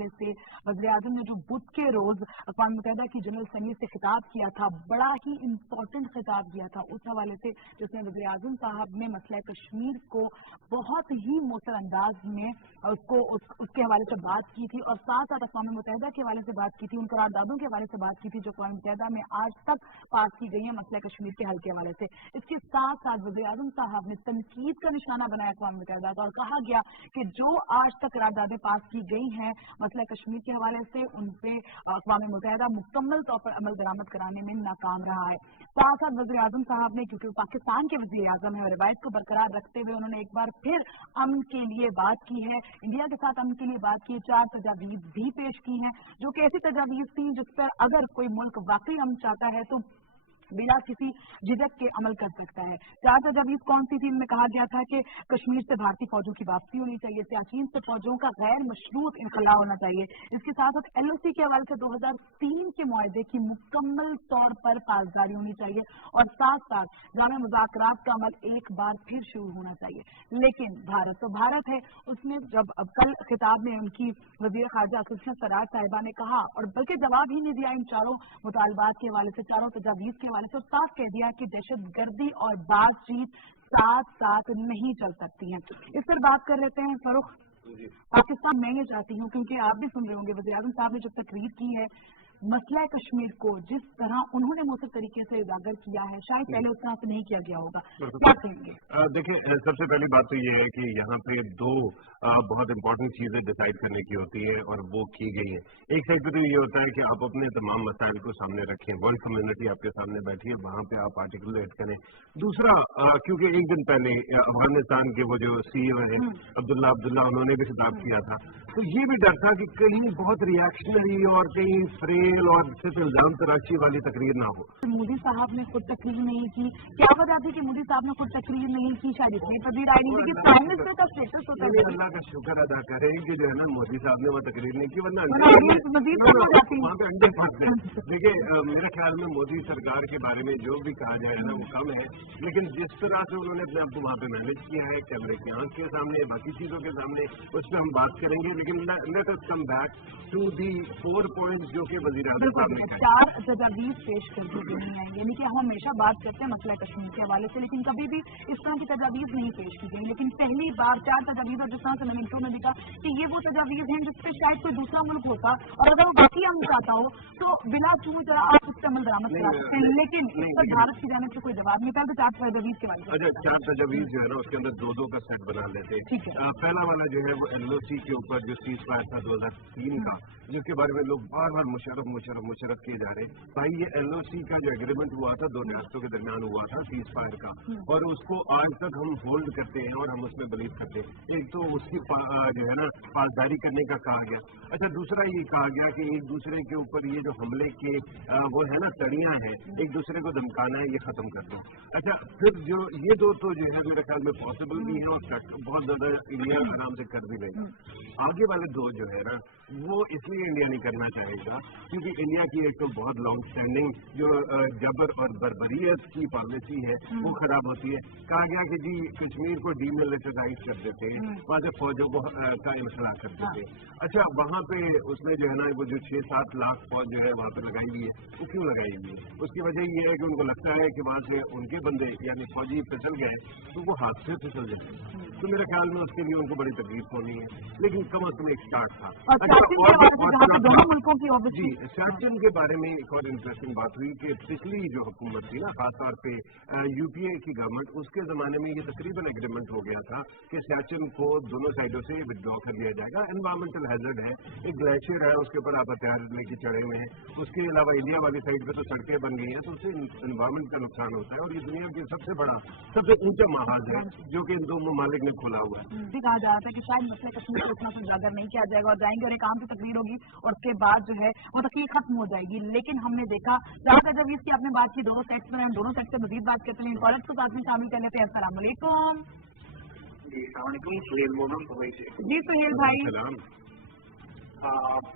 حوالے سے वज़ीर-ए-आज़म ने जो बुध के रोज अक़वाम मुत्तहिदा की जनरल असम्बली से खिताब किया था, बड़ा ही इम्पोर्टेंट खिताब किया था उस हवाले से, जिसमें वज़ीर-ए-आज़म साहब ने मसला कश्मीर को बहुत ही मौसर अंदाज में उसके हवाले से बात की थी और साथ साथ अक़वाम मुत्तहिदा के हवाले से बात की थी, उन करारदादों के हवाले से बात की थी जो अक़वाम मुत्तहिदा में आज तक पास की गई है मसला कश्मीर के हल के हवाले से। इसके साथ साथ वज़ीर-ए-आज़म साहब ने तनकीद का निशाना बनाया अक़वाम मुत्तहिदा का और कहा गया कि जो आज तक करारदादें पास की गई हैं मसला कश्मीर के हवाले से, उन पे अक़वाम मुत्तहिदा मुकम्मल तौर पर अमल दरामद कराने में नाकाम रहा है। साथ साथ वज़ीर-ए-आज़म साहब ने, क्योंकि वो पाकिस्तान के वज़ीर-ए-आज़म है और रिवायत को बरकरार रखते हुए उन्होंने एक बार फिर अमन के लिए बात की है, इंडिया के साथ अमन के लिए बात की है, 4 तजावीज़ भी पेश की हैं जो कि ऐसी तजावीज़ थी जिस पर अगर कोई मुल्क वाकई अमन चाहता है तो बिना किसी झिझक के अमल कर सकता है। 4 तजावीज़ कौन सी थी? इनमें कहा गया था कि कश्मीर से भारतीय फौजों की वापसी होनी चाहिए, सियाचिन से फौजों का गैर मशरूत इनखला होना चाहिए, इसके साथ साथ LOC के हवाले से 2003 के मुआहदे की मुकम्मल तौर पर पासदारी होनी चाहिए और साथ साथ जामे मुज़ाकरात का अमल एक बार फिर शुरू होना चाहिए। लेकिन भारत तो भारत है, उसने जब अब कल खिताब में उनकी वज़ीर ख़ारजा सुषमा स्वराज साहिबा ने कहा और बल्कि जवाब ही नहीं दिया इन चारों मुतालबात के हवाले से, चारों तजावीज़ के हवाले से, साफ कह दिया कि दहशत गर्दी और बातचीत साथ साथ नहीं चल सकती हैं। इस पर बात कर लेते हैं फरूख। पाकिस्तान मैं ये चाहती हूँ, क्योंकि आप भी सुन रहे होंगे वज़ीर-ए-आज़म साहब ने जो तकरीर की है, मसला कश्मीर को जिस तरह उन्होंने मुझसे तरीके से उजागर किया है, शायद पहले उस तरह से नहीं किया गया होगा। क्या कहेंगे? देखिए, सबसे पहली बात तो ये है कि यहाँ पे 2 बहुत इंपॉर्टेंट चीजें डिसाइड करने की होती है और वो की गई है। एक साइड पे तो ये होता है कि आप अपने तमाम मसाइल को सामने रखें, वर्ल्ड कम्युनिटी आपके सामने बैठी है, वहाँ पे आप आर्टिकुलेट करें। दूसरा, क्योंकि एक दिन पहले अफगानिस्तान के वो जो CEO है अब्दुल्ला, उन्होंने भी खिताब किया था, तो ये भी डर था कि कहीं बहुत रिएक्शनरी और कहीं फ्रेल और सिर्फ इल्जाम तराशी वाली तकरीर ना हो। मोदी साहब ने खुद तकरीर नहीं की, क्या वजह थी कि मोदी साहब ने खुद तकरीर नहीं की? शायद इसमें तकरीर आई नहीं कि प्राइम मिनिस्टर का स्टेटस होता है। अल्लाह का शुक्र अदा करें कि जो है ना मोदी साहब ने वो तकरीर नहीं की, वरना वहाँ पे अंडे फंसते। देखिए, मेरे ख्याल में मोदी सरकार के बारे में जो भी कहा जाए ना वो कम है, लेकिन जिस तरह से उन्होंने अपने आप को वहाँ पे मैनेज किया है, कैमरे की आंख के सामने, बाकी चीजों के सामने, उस पर हम बात करेंगे। लेकिन let us come back to the 4 points जो कि वज़ीर-ए-आज़म साहब ने 4 तजावीज़ पेश कर दी गई हैं, यानी कि हम हमेशा बात करते हैं मसला कश्मीर के हवाले से, लेकिन कभी भी इस तरह की तजावीज़ नहीं पेश की गई। लेकिन पहली बार 4 तजावीज़, और जिस तरह से मैंने इंट्रो में देखा कि ये वो तजावीज़ हैं जिस पर शायद कोई दूसरा मुल्क होता और अगर वो बाकी हम चाहता हो तो बिला चूक जरा आप उस पर अमल दरामद करा सकते हैं, लेकिन इस पर भारत की जानिब से कोई जवाब नहीं था। तो 4 तजावीज़ के बारे में, अच्छा, 4 तजावीज़ जो है ना उसके अंदर 2-2 का सेट बना लेते हैं। ठीक है। पहला वाला जो है वो LOC के ऊपर जो सीज़फायर था 2003 का, जिसके बारे में लोग बार बार मुशर्रफ किए जा रहे हैं। भाई, ये LOC का जो एग्रीमेंट हुआ था 2 रियासतों के दरमियान हुआ था सीज़फायर का, और उसको आज तक हम होल्ड करते हैं और हम उसमें बिलीव करते हैं। एक तो उसकी जो है ना पासदारी करने का कहा गया। अच्छा, दूसरा ये कहा गया कि एक दूसरे के ऊपर ये जो हमले के वो है ना तड़ियाँ हैं, एक दूसरे को धमकाना है, ये खत्म कर दो। अच्छा, फिर जो ये 2 तो जो है मेरे ख्याल में पॉसिबल भी है और बहुत ज्यादा इंडिया आराम से कर भी लेगा। आगे वाले 2 जो है ना वो इसलिए इंडिया नहीं करना चाहेगा क्योंकि इंडिया की एक तो बहुत लॉन्ग स्टैंडिंग जो जबर और बर्बरियत की पॉलिसी है वो खराब होती है। कहा गया कि जी कश्मीर को डीमिलिटराइज कर देते हैं, वहाँ से फौजों को का इंसला कर देते हैं। अच्छा, वहाँ पे उसमें जो है ना वो जो 6-7 लाख फौज जो है वहाँ पे लगाई हुई है, वो क्यों लगाई हुई है? उसकी वजह ये है कि उनको लगता है कि वहाँ से उनके बंदे यानी फौजी फिसल गए तो वो हाथ से फिसल जाए, तो मेरे ख्याल में उसके लिए उनको बड़ी तकलीफ होनी है, लेकिन कम अज कम एक स्टार्ट था। जी, सियाचिन के बारे में एक और इंटरेस्टिंग बात हुई कि पिछली जो हुकूमत थी ना, खासतौर पे UPA की गवर्नमेंट, उसके जमाने में ये तकरीबन एग्रीमेंट हो गया था कि सियाचिन को दोनों साइडों से विड्रॉ कर दिया जाएगा। एनवायरमेंटल हैजर्ड है, एक ग्लेशियर है, उसके ऊपर आप हथियार लेके चढ़े हुए हैं, उसके अलावा इंडिया वाली साइड पे तो सड़कें बन गई हैं, तो उससे एनवायरमेंट का नुकसान होता है और ये दुनिया की सबसे बड़ा सबसे ऊंचा महाज है जो कि इन 2 ममालिक ने खोला हुआ है। कहा जा रहा था कि शायद मसले कश्मीर को इतना उजागर नहीं किया जाएगा और जाएंगे और एक आम की तकरीर होगी और उसके बाद जो है वो तकरीर खत्म हो जाएगी। लेकिन हमने देखा 4 तजावीज़ की आपने बात की, 2 सेक्ट्स में, हम दोनों सेक्ट से मजीद बात करते हैं, कॉलेज को साथ में शामिल कर लेते हैं। अस्सलाम वालेकुम। जी सुहेल भाई।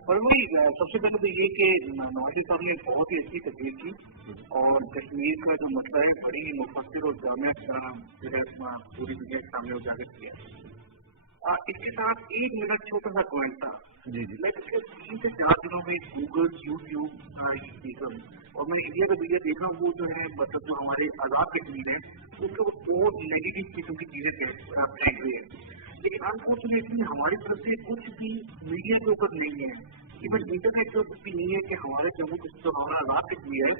पर वही सबसे पहले तो ये कि नवाज साहब ने बहुत ही अच्छी तकलीफ की और कश्मीर का जो मसला है बड़ी मुफस्सिर और जामे जो है पूरी दुनिया के सामने उजागर किया। इसके साथ एक मेरा छोटा सा पॉइंट था जी जी। मैं पिछले 3 से 4 दिनों में गूगल, यूट्यूब देखा हूँ, और मैंने इंडिया का मीडिया देखा, वो जो है मतलब जो हमारे आजाद कश्मीर है उसके बहुत नेगेटिव किस्म की चीजें फैल रही है। लेकिन अनफॉर्चुनेटली हमारी तरफ से कुछ भी मीडिया के ऊपर नहीं है, इवन इंटरनेट पे कुछ भी नहीं है कि हमारे जम्मू कश्मीर जो हमारा आजाद कश्मीर है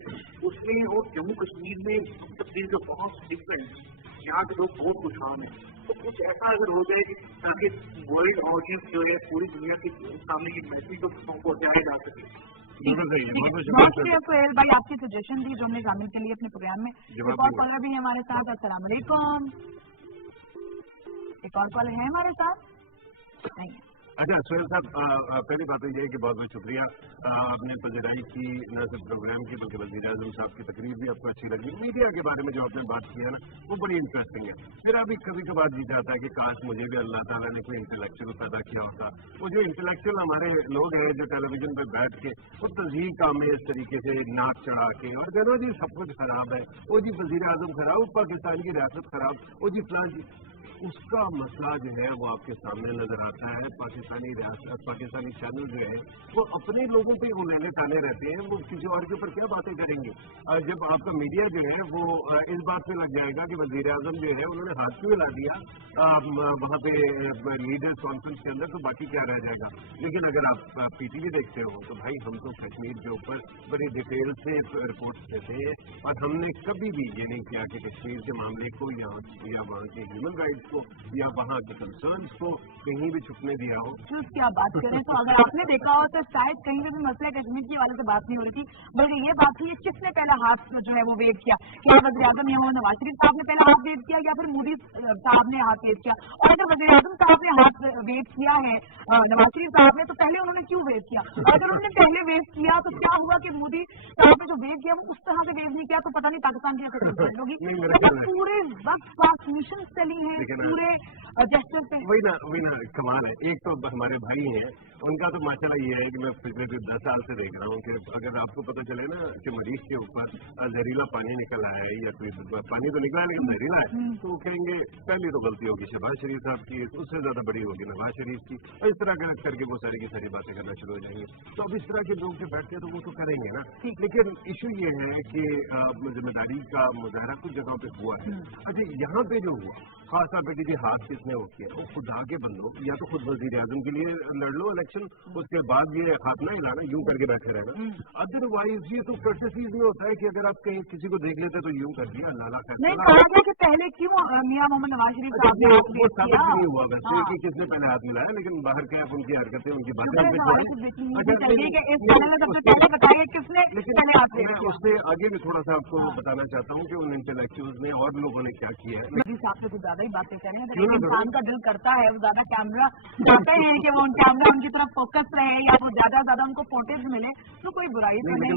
उसमें और जम्मू कश्मीर में तब्दील का बहुत डिफरेंस, यहाँ के लोग बहुत खुशहाल हैं। तो कुछ ऐसा अगर हो जाए ताकि वर्ल्ड ऑडियंस जो है पूरी दुनिया के सामने ये मैसेज को पहुंचाया जा सके। बहुत शुक्रिया सोहेल भाई, आपकी सजेशन दी जो हमने शामिल के लिए अपने प्रोग्राम में। एक और कॉलर भी है हमारे साथ। अस्सलाम वालेकुम। एक और कॉलर है हमारे साथ। अच्छा सोहेल साहब, पहली बात तो ये है कि बहुत बहुत शुक्रिया, आपने पजराई की न सिर्फ प्रोग्राम की बल्कि वज़ीर आज़म साहब की तकरीर भी आपको अच्छी लगी। मीडिया के बारे में जो आपने बात की है ना वो बड़ी इंटरेस्टिंग है। फिर अभी कभी कभार जी जाता है कि काश मुझे भी अल्लाह ताला ने कोई इंटेलेक्चुअल पैदा किया होता। वो जो इंटेलेक्चुअल हमारे लोग हैं जो टेलीविजन पर बैठ के वो तज़हीक काम में इस तरीके से नाक चढ़ा के और कहना जी सब कुछ खराब है, वो जी वज़ीर आज़म खराब, पाकिस्तान की रियासत खराब, वो जी फलां जी, उसका मसला जो है वो आपके सामने नजर आता है। पाकिस्तानी चैनल जो है वो अपने लोगों पे उन्हें ताने रहते हैं, वो किसी और के ऊपर क्या बातें करेंगे। जब आपका मीडिया जो है वो इस बात पे लग जाएगा कि वज़ीर आज़म जो है उन्होंने हाथ क्यों हिला दिया वहाँ पे लीडर्स कॉन्फ्रेंस के अंदर, तो बाकी क्या रह जाएगा। लेकिन अगर आप पीटीवी देखते हो तो भाई हम तो कश्मीर के ऊपर बड़ी डिटेल से रिपोर्ट देते हैं और हमने कभी भी ये नहीं किया कि कश्मीर के मामले को या वहाँ के ह्यूमन राइट्स को या वहाँ के कंसर्न्स को कहीं भी छुपने दिया हो। क्या बात करें तो अगर आपने देखा हो तो शायद कहीं पे भी मसले कश्मीर की वाले से बात नहीं हो रही थी, बल्कि ये बात थी किसने पहले हाथ जो है वो वेव किया, क्या वज़ीर आज़म या नवाज शरीफ साहब ने पहले हाथ वेव किया या फिर मोदी साहब ने हाथ वेव किया। और अगर वज़ीर आज़म साहब ने हाथ वेव किया है नवाज शरीफ साहब ने, तो पहले उन्होंने क्यों वेव किया, और अगर उन्होंने पहले वेव किया तो क्या हुआ कि मोदी साहब ने जो वेव किया वो उस तरह से वेव नहीं किया, तो पता नहीं पाकिस्तान की यहाँ होगी। पूरे वक्त ट्रांसमिशन चली है पूरे जेस्चर पे। वही ना कमाल है। एक तो हमारे भाई हैं, उनका तो माशाल्लाह ये है कि मैं पिछले 10 साल से देख रहा हूँ कि अगर आपको पता चले ना कि मरीज के ऊपर जहरीला पानी निकल आया है या कोई पानी तो निकला है लेकिन जहरीला है, तो वो कहेंगे पहली तो गलती होगी शहबाज शरीफ साहब की, उससे ज्यादा बड़ी होगी नवाज शरीफ की, और इस तरह करके वो सारी की सारी बातें करना शुरू हो जाएंगे। तो अब इस तरह के लोग जो बैठते हैं तो वो तो करेंगे ना। लेकिन इशू ये है कि जिम्मेदारी का मुजाहरा कुछ जगहों पे हुआ है। अच्छा यहाँ पे जो हुआ खास तौर पर किसी हाथ किसने वो किया, वो खुद आगे बंदो या तो खुद वज़ीर आज़म के लिए लड़ लो इलेक्शन, उसके बाद ये हाथ ना हिलाना, यूं करके बैठे रहना। अदरवाइज ये तो प्रोसेस में होता है कि अगर आप कहीं किसी को देख लेते तो यूं कर दिया लाला कि पहले क्यों मियां मोहम्मद नवाज शरीफ साहब ने वो साबित नहीं हुआ वैसे कि किसने पहले हाथ मिलाया, लेकिन बाहर क्या उनकी हरकतें उनकी बातें उससे आगे भी थोड़ा सा आपको बताना चाहता हूँ कि उन इंटेलेक्चुअल्स ने और लोगों ने क्या किया है। साहब से कुछ ज्यादा ही बातें करें, अगर इंसान का दिल करता है वो ज्यादा कैमरा चाहते हैं कि वो कैमरा उनकी तरफ फोकस रहे या वो ज्यादा उनको फोटेज मिले, तो कोई बुराई तो नहीं।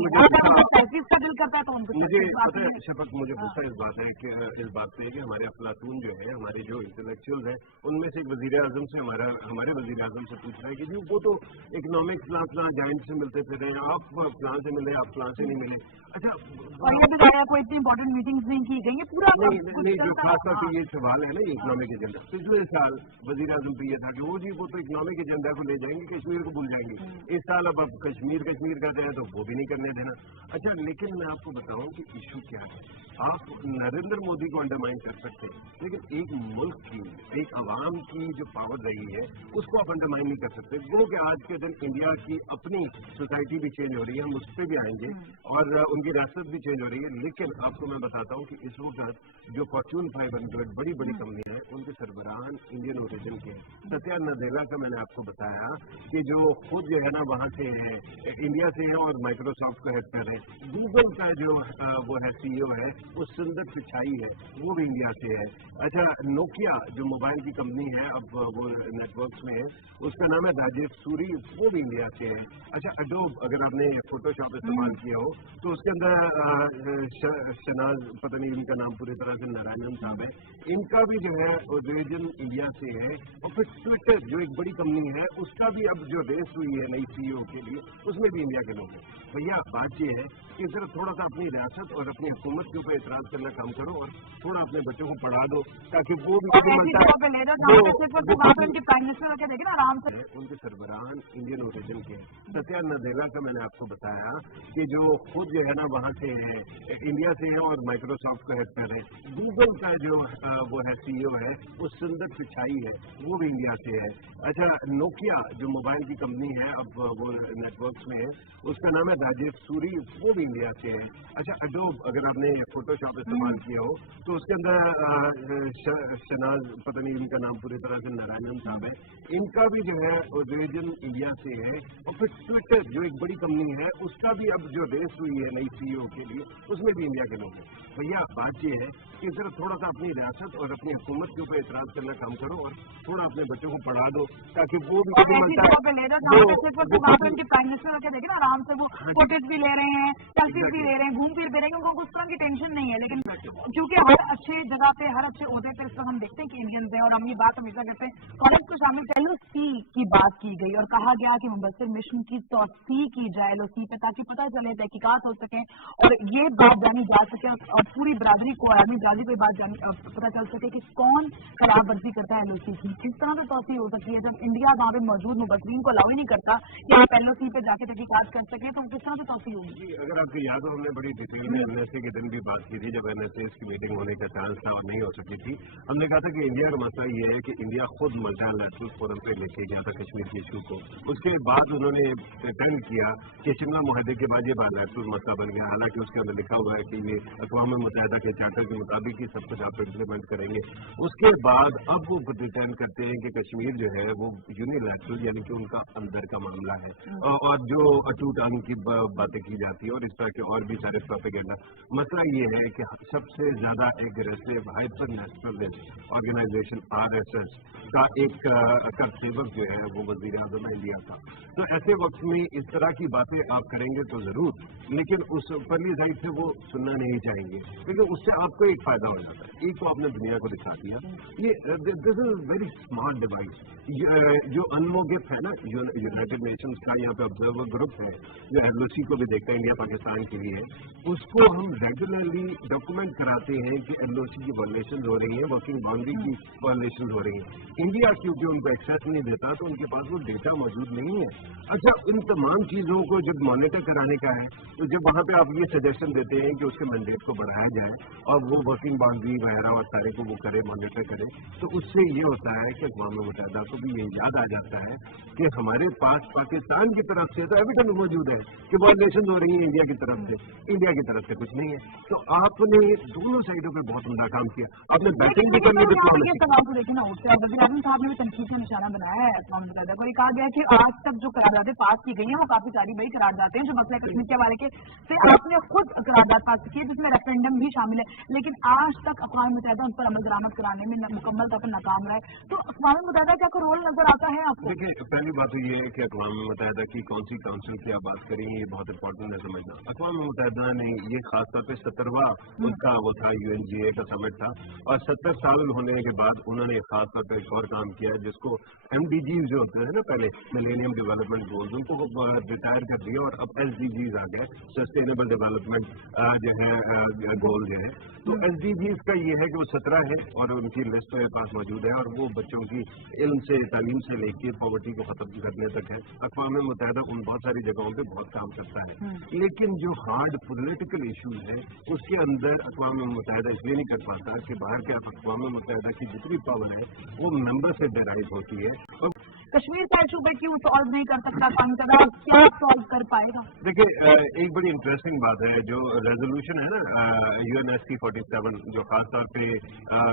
सेल्फीज का दिल करता है तो उनको मुझे पता है शपथ, मुझे गुस्सा इस बात है कि इस बात से कि हमारे अफलातून जो है, हमारे जो इंटेलेक्चुअल्स हैं, उनमें से एक वज़ीर आज़म से हमारे वज़ीर आज़म से पूछ रहा है कि जी वो तो इकोनॉमिक फलां जाइंट से मिलते फिर रहे, आप फलां से मिले, आप फलां से नहीं मिले। अच्छा, और ये भी बताया कोई इतनी इंपॉर्टेंट मीटिंग्स नहीं की गई, पूरा नहीं जो खास तौर पर ये सवाल है ना इकोनॉमिक एजेंडा, पिछले साल वज़ीर आज़म पे ये था कि वो जी वो तो इकोनॉमिक एजेंडा को ले जाएंगे, कश्मीर को भूल जाएंगे। इस साल अब कश्मीर करते हैं तो वो भी नहीं करने देना। अच्छा, लेकिन मैं आपको बताऊं कि इशू क्या है। आप नरेंद्र मोदी को अंडरमाइन कर सकते हैं, लेकिन एक मुल्क की, एक आवाम की जो पावर रही है उसको आप अंडरमाइन नहीं कर सकते। वो कि आज के दिन इंडिया की अपनी सोसाइटी भी चेंज हो रही है, हम उस पर भी आएंगे और उनकी रियासत भी चेंज हो रही है। लेकिन आपको मैं बताता हूँ कि इस वक्त जो फॉर्चून 500 बड़ी कंपनी है, उनके सरबराहान इंडियन ओरिजिन के। सत्या नदेला का मैंने आपको बताया कि जो खुद जो है ना वहाँ से है, इंडिया से है और माइक्रोसॉफ्ट को हेड कर रहे हैं। गूगल का जो वो है CEO है, वो सुंदर पिछाई है, वो भी इंडिया से है। अच्छा, नोकिया जो मोबाइल की कंपनी है, अब वो नेटवर्क्स में है, उसका नाम है राजेश सूरी, वो भी इंडिया से है। अच्छा, अडोब अगर आपने फोटोशॉप इस्तेमाल किया हो तो उसका उसके अंदर शनाज, पता नहीं इनका नाम पूरी तरह से नारायणन साहब है, इनका भी जो है ओरिजिन इंडिया से है। और फिर ट्विटर जो एक बड़ी कंपनी है उसका भी अब जो रेस हुई है नई CEO के लिए, उसमें भी इंडिया के लोग हैं। भैया बात ये है कि सिर्फ थोड़ा सा अपनी रियासत और अपनी हुकूमत के ऊपर एतराज करना कम करो और थोड़ा अपने बच्चों को पढ़ा दो ताकि वो भी उनके सरबराहान इंडियन ओरिजिन के। सत्या नदेला का मैंने आपको बताया कि जो खुद जो है ना वहाँ से है, इंडिया से है और माइक्रोसॉफ्ट का हेड है। गूगल का जो वो है CEO है, वो सुंदर पिछाई है, वो भी इंडिया से है। अच्छा, नोकिया जो मोबाइल की कंपनी है, अब वो नेटवर्क्स में है, उसका नाम है राजेश सूरी, वो भी इंडिया से है। अच्छा, अडोब, अगर आपने फोटोशॉप इस्तेमाल किया हो तो उसके अंदर शनाज, पता नहीं इनका नाम पूरी तरह से नारायणन साहब है, इनका भी जो है ओरिजिन इंडिया से है। और फिर ट्विटर जो एक बड़ी कंपनी है उसका भी अब जो रेस हुई है नई CEO के लिए, उसमें भी इंडिया के लोग हैं। भैया बात ये है कि सिर्फ थोड़ा सा अपनी रियासत और अपनी हुकूमत के ऊपर एतराज करना कम करो और थोड़ा अपने बच्चों को पढ़ा दो ताकि वो भी प्राइम मिनिस्टर के देखे ना आराम से वो फोटेज भी ले रहे हैं, सेल्फीज भी ले रहे हैं, घूम फिर भी रहे हैं, उनको उस तरह की टेंशन नहीं है। लेकिन क्योंकि हर अच्छे जगह पे, हर अच्छे ओहदे पे इस वक्त हम देखते हैं कि इंडियंस है, और हम ये बात हमेशा करते हैं कॉलेज को शामिल LOC की बात की गई और कहा गया कि मुबस्सिर मिशन की तौसीक की जाए LOC पे, ताकि पता चले, तहकीकात हो सके और ये बात जानी जा सके और पूरी बरादरी को, आर्मी बरादरी को बात पता चल सके कि कौन खराबवर्जी करता है LOC की। किस तरह से तौसीक हो सकती है जब इंडिया वहाँ पे मौजूद मुबस्सिरीन को अलाउ ही नहीं करता कि आप LOC पे जाके तहकीकात कर सकें, तो किस तरह से तौसीक होगी? अगर आपको याद हो, हमने बड़ी डिटेल में NSA के दिन भी बात की थी, जब NSA की मीटिंग होने का चांस था और नहीं हो सकी थी। हमने कहा था कि इंडिया का मसला ये है कि इंडिया खुद मल्टीलैटरल फोरम पे लेके गया था कश्मीर के इशू को। उसके बाद उन्होंने प्रिटेंड किया कि शिमला मुआहदे के बाद ये बायलैटरल मसला बन गया, हालांकि उसके अंदर लिखा हुआ है कि ये अक़वाम मुत्तहिदा के चार्टर के मुताबिक ही सब कुछ आप इम्प्लीमेंट करेंगे। उसके बाद अब वो प्रिटेंड करते हैं कि कश्मीर जो है वो यूनिलैटरल, यानी कि उनका अंदर का मामला है, और जो अटूट अंग की बातें की जाती है और इस तरह के और भी सारे प्रोपेगेंडा। मसला ये है कि सबसे ज्यादा aggressive hyper nationalist organisation RSS का एक सेवक जो है वो वज़ीर आज़म इंडिया का। तो ऐसे वक्त में इस तरह की बातें आप करेंगे तो जरूर, लेकिन उस परली साइड से वो सुनना नहीं चाहेंगे, लेकिन उससे आपको एक फायदा हो जाता है। एक तो आपने दुनिया को दिखा दिया, ये this is very smart device. जो अनमोगिफ है ना, यूनाइटेड नेशंस का यहाँ पे ऑब्जर्वर ग्रुप है जो LOC को भी देखता है, इंडिया पाकिस्तान के लिए, उसको हम रेगुलरली डॉक्यूमेंट कराते हैं कि LOC की वायलेशन हो रही है, वर्किंग बाउंड्री की वायलेशन हो रही है। इंडिया क्योंकि उनको एक्सेस नहीं देता तो उनके पास वो डेटा मौजूद नहीं है। अच्छा, इन तमाम चीजों को जब मॉनिटर कराने का है तो जब वहाँ पे आप ये सजेशन देते हैं कि उसके मैंडेट को बढ़ाया जाए और वो वर्किंग बाउंड्री वगैरह और सारे को वो करे, मॉनिटर करे, तो उससे ये होता है कि अक़वाम मुत्तहिदा को भी ये याद आ जाता है कि हमारे पास पाकिस्तान की तरफ से तो एविडेंस मौजूद है कि वायलेशन हो रही है इंडिया की तरफ से, इंडिया की तरफ से कुछ नहीं है। तो आपने दोनों साइडों पे बहुत उम्दा काम किया, आपने बैटिंग भी करनी देखिए ना, वज़ीर-ए-आज़म साहब ने भी तनकीद का निशाना बनाया है अक़वाम मुत्तहिदा को। कहा गया कि आज तक जो करारदादें पास की गई हैं वो काफी सारी बड़ी करारदादें हैं जो मसला कश्मीर के हवाले के से आपने खुद करारदाद पास की है जिसमें रेफरेंडम भी शामिल है, लेकिन आज तक अक़वाम मुत्तहिदा उन पर अमल दरामद कराने में मुकम्मल तौर पर नाकाम रहा है। तो अक़वाम मुत्तहिदा का कोई रोल नजर आता है आपको? देखिए, पहली बात तो ये है कि अक़वाम मुत्तहिदा की कौन सी काउंसिल की आप बात करें, ये बहुत इंपॉर्टेंट है समझना। अक़वाम मुत्तहिदा ने ये खासतौर पर 17वां उनका वो था UNGA का समिट था, और 70 साल होने के बाद उन्होंने खासतौर पर एक और काम किया है जिसको MDGs जो होते हैं ना, पहले मिलेनियम डेवलपमेंट गोल्स, उनको रिटायर कर दिया और अब SDGs आ गया, सस्टेनेबल डेवलपमेंट जो है गोल जो है। तो SDGs का ये है कि वो 17 है और उनकी लिस्ट मेरे पास मौजूद है, और वो बच्चों की इल्म से, तालीम से लेके पॉवर्टी को खत्म करने तक है। अक़वाम मुत्तहिदा उन बहुत सारी जगहों पे बहुत काम करता है, लेकिन जो हार्ड पॉलिटिकल इशूज है उसके अंदर अक़वाम मुत्तहिदा इसलिए नहीं कर पाता कि बाहर के अक़वाम मुत्तहिदा की जितनी पावर है वो मेंबर से डेराइव होती है। तो कश्मीर का इशू पे क्यों सॉल्व नहीं कर सकता अक़वाम मुत्तहिदा, क्या सॉल्व कर पाएगा? देखिए, एक बड़ी इंटरेस्टिंग बात है, जो रेजोल्यूशन है ना UNSC 47 जो खासतौर पे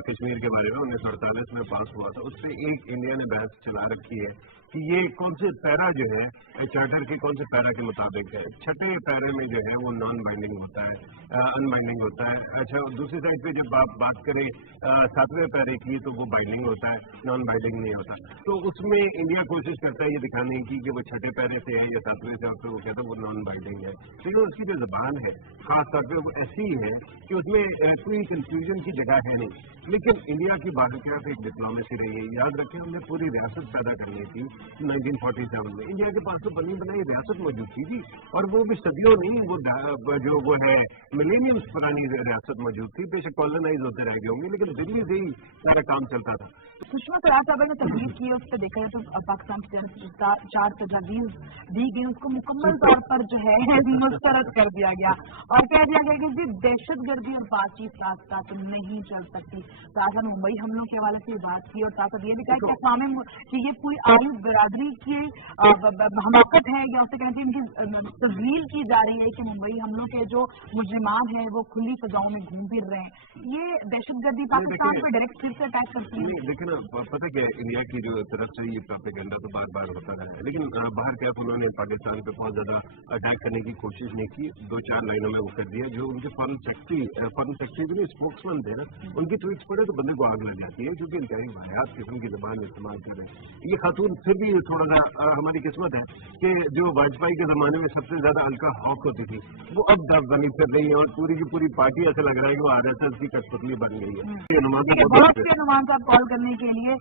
कश्मीर के बारे में 1948 में पास हुआ था, उससे एक इंडिया ने बहस चला रखी है कि ये कौन से पैरा जो है चार्टर के कौन से पैरा के मुताबिक है। छठे पैरे में जो है वो नॉन बाइंडिंग होता है, अनबाइंडिंग होता है। अच्छा, दूसरी साइड पे जब आप बात करें सातवें पैरे की तो वो बाइंडिंग होता है, नॉन बाइंडिंग नहीं होता। तो उसमें इंडिया कोशिश करता है ये दिखाने की कि वो छठे पैरे से है या सातवें से, और वो कहता है वो नॉन बाइंडिंग है। लेकिन उसकी जो जबान है खास तौर पर वो ऐसी है कि उसमें कोई कंफ्यूजन की जगह है नहीं। लेकिन इंडिया की बाहर एक डिप्लोमेसी रही है। याद रखें, हमने पूरी रियासत पैदा करनी थी 1947 में। इंडिया के पास तो बनी बनाई रियासत मौजूद थी और वो भी सदियों नहीं, वो जो वो है मिलेनियम्स पुरानी रियासत मौजूद थी। बेशक कॉलोनाइज होते रह गए होंगे, लेकिन दिल्ली से ही सारा काम चलता था। सुषमा स्वराज साहब ने तकलीफ की है, उस पर देखा है तो पाकिस्तान की 4 तजावीज दी गई, उसको मुकम्मल तौर पर जो है मुस्तरद कर दिया गया और कह दिया गया कि दहशतगर्दी और बातचीत साथ साथ नहीं चल सकती। साथ साथ मुंबई हमलों के हवाले से बात की और साथ साथ ये भी कहा कि ये पूरी आर्मी बिरादरी की हमाकत है, या उससे कहते हैं इनकी तस्वीर की जा रही है कि मुंबई हमलों के जो मुजरिमान हैं वो खुली फजाओं में घूम फिर रहे हैं। ये दहशतगर्दी पाकिस्तान में डायरेक्ट फिर से अटैक करती है। लेकिन पता क्या, इंडिया की जो तरफ से ये प्रोपेगेंडा तो बार बार होता रहा है, लेकिन बाहर क्या उन्होंने पाकिस्तान पे बहुत ज्यादा अटैक करने की कोशिश नहीं की। 2-4 लाइनों में वो कर दिया। जो उनके फॉरेन सेक्रेटरी भी नहीं, स्पोक्समैन थे ना, उनकी ट्वीट्स पढ़े तो बंदे को आग लग जाती है, क्योंकि इंतहाई वाहियात किस्म की जबान इस्तेमाल कर रहे हैं ये खातून। फिर भी थोड़ा सा हमारी किस्मत है कि जो वाजपेयी के जमाने में सबसे ज्यादा हल्का हॉक होती थी वो अब दब बनी फिर रही है और पूरी की पूरी पार्टी ऐसा लग रहा है कि वो RSS की कठपुतली बन गई है। बहुत से अनुमान साहब कॉल करने के लिए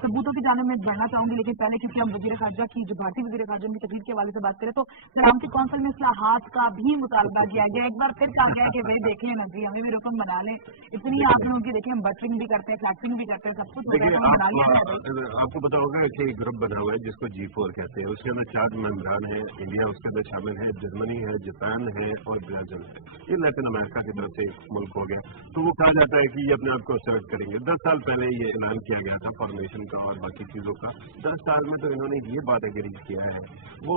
सबूतों की जाने में बढ़ना चाहूंगी, लेकिन पहले क्योंकि हम वजीर खारजा की जो भारतीय वजीर खारजा की तकरीर के हवाले से बात करें तो सलामती कौंसिल में इस्लाहात का भी मुतालबा किया गया। एक बार फिर कहा गया कि वे देखें नजरी हमें भी रुकन बना लें, इतनी आप लोगों की देखें, हम बटरिंग भी करते हैं, फ्लैक्सिंग भी करते हैं, सब कुछ आपको पता होगा कि एक ग्रुप बना हुआ है जिसको G4 कहते हैं। उसके अंदर 4 मेंबरान है, इंडिया उसके अंदर शामिल है, जर्मनी है, जापान है और ब्राजील है। ये लैटिन अमेरिका की तरफ से एक मुल्क हो गया। तो वो कहा जाता है कि ये अपने आप को सेलेक्ट करेंगे। 10 साल पहले ये ऐलान किया गया था फॉर्मेशन का और बाकी चीजों का। 10 साल में तो इन्होंने ये बात एग्री किया है। वो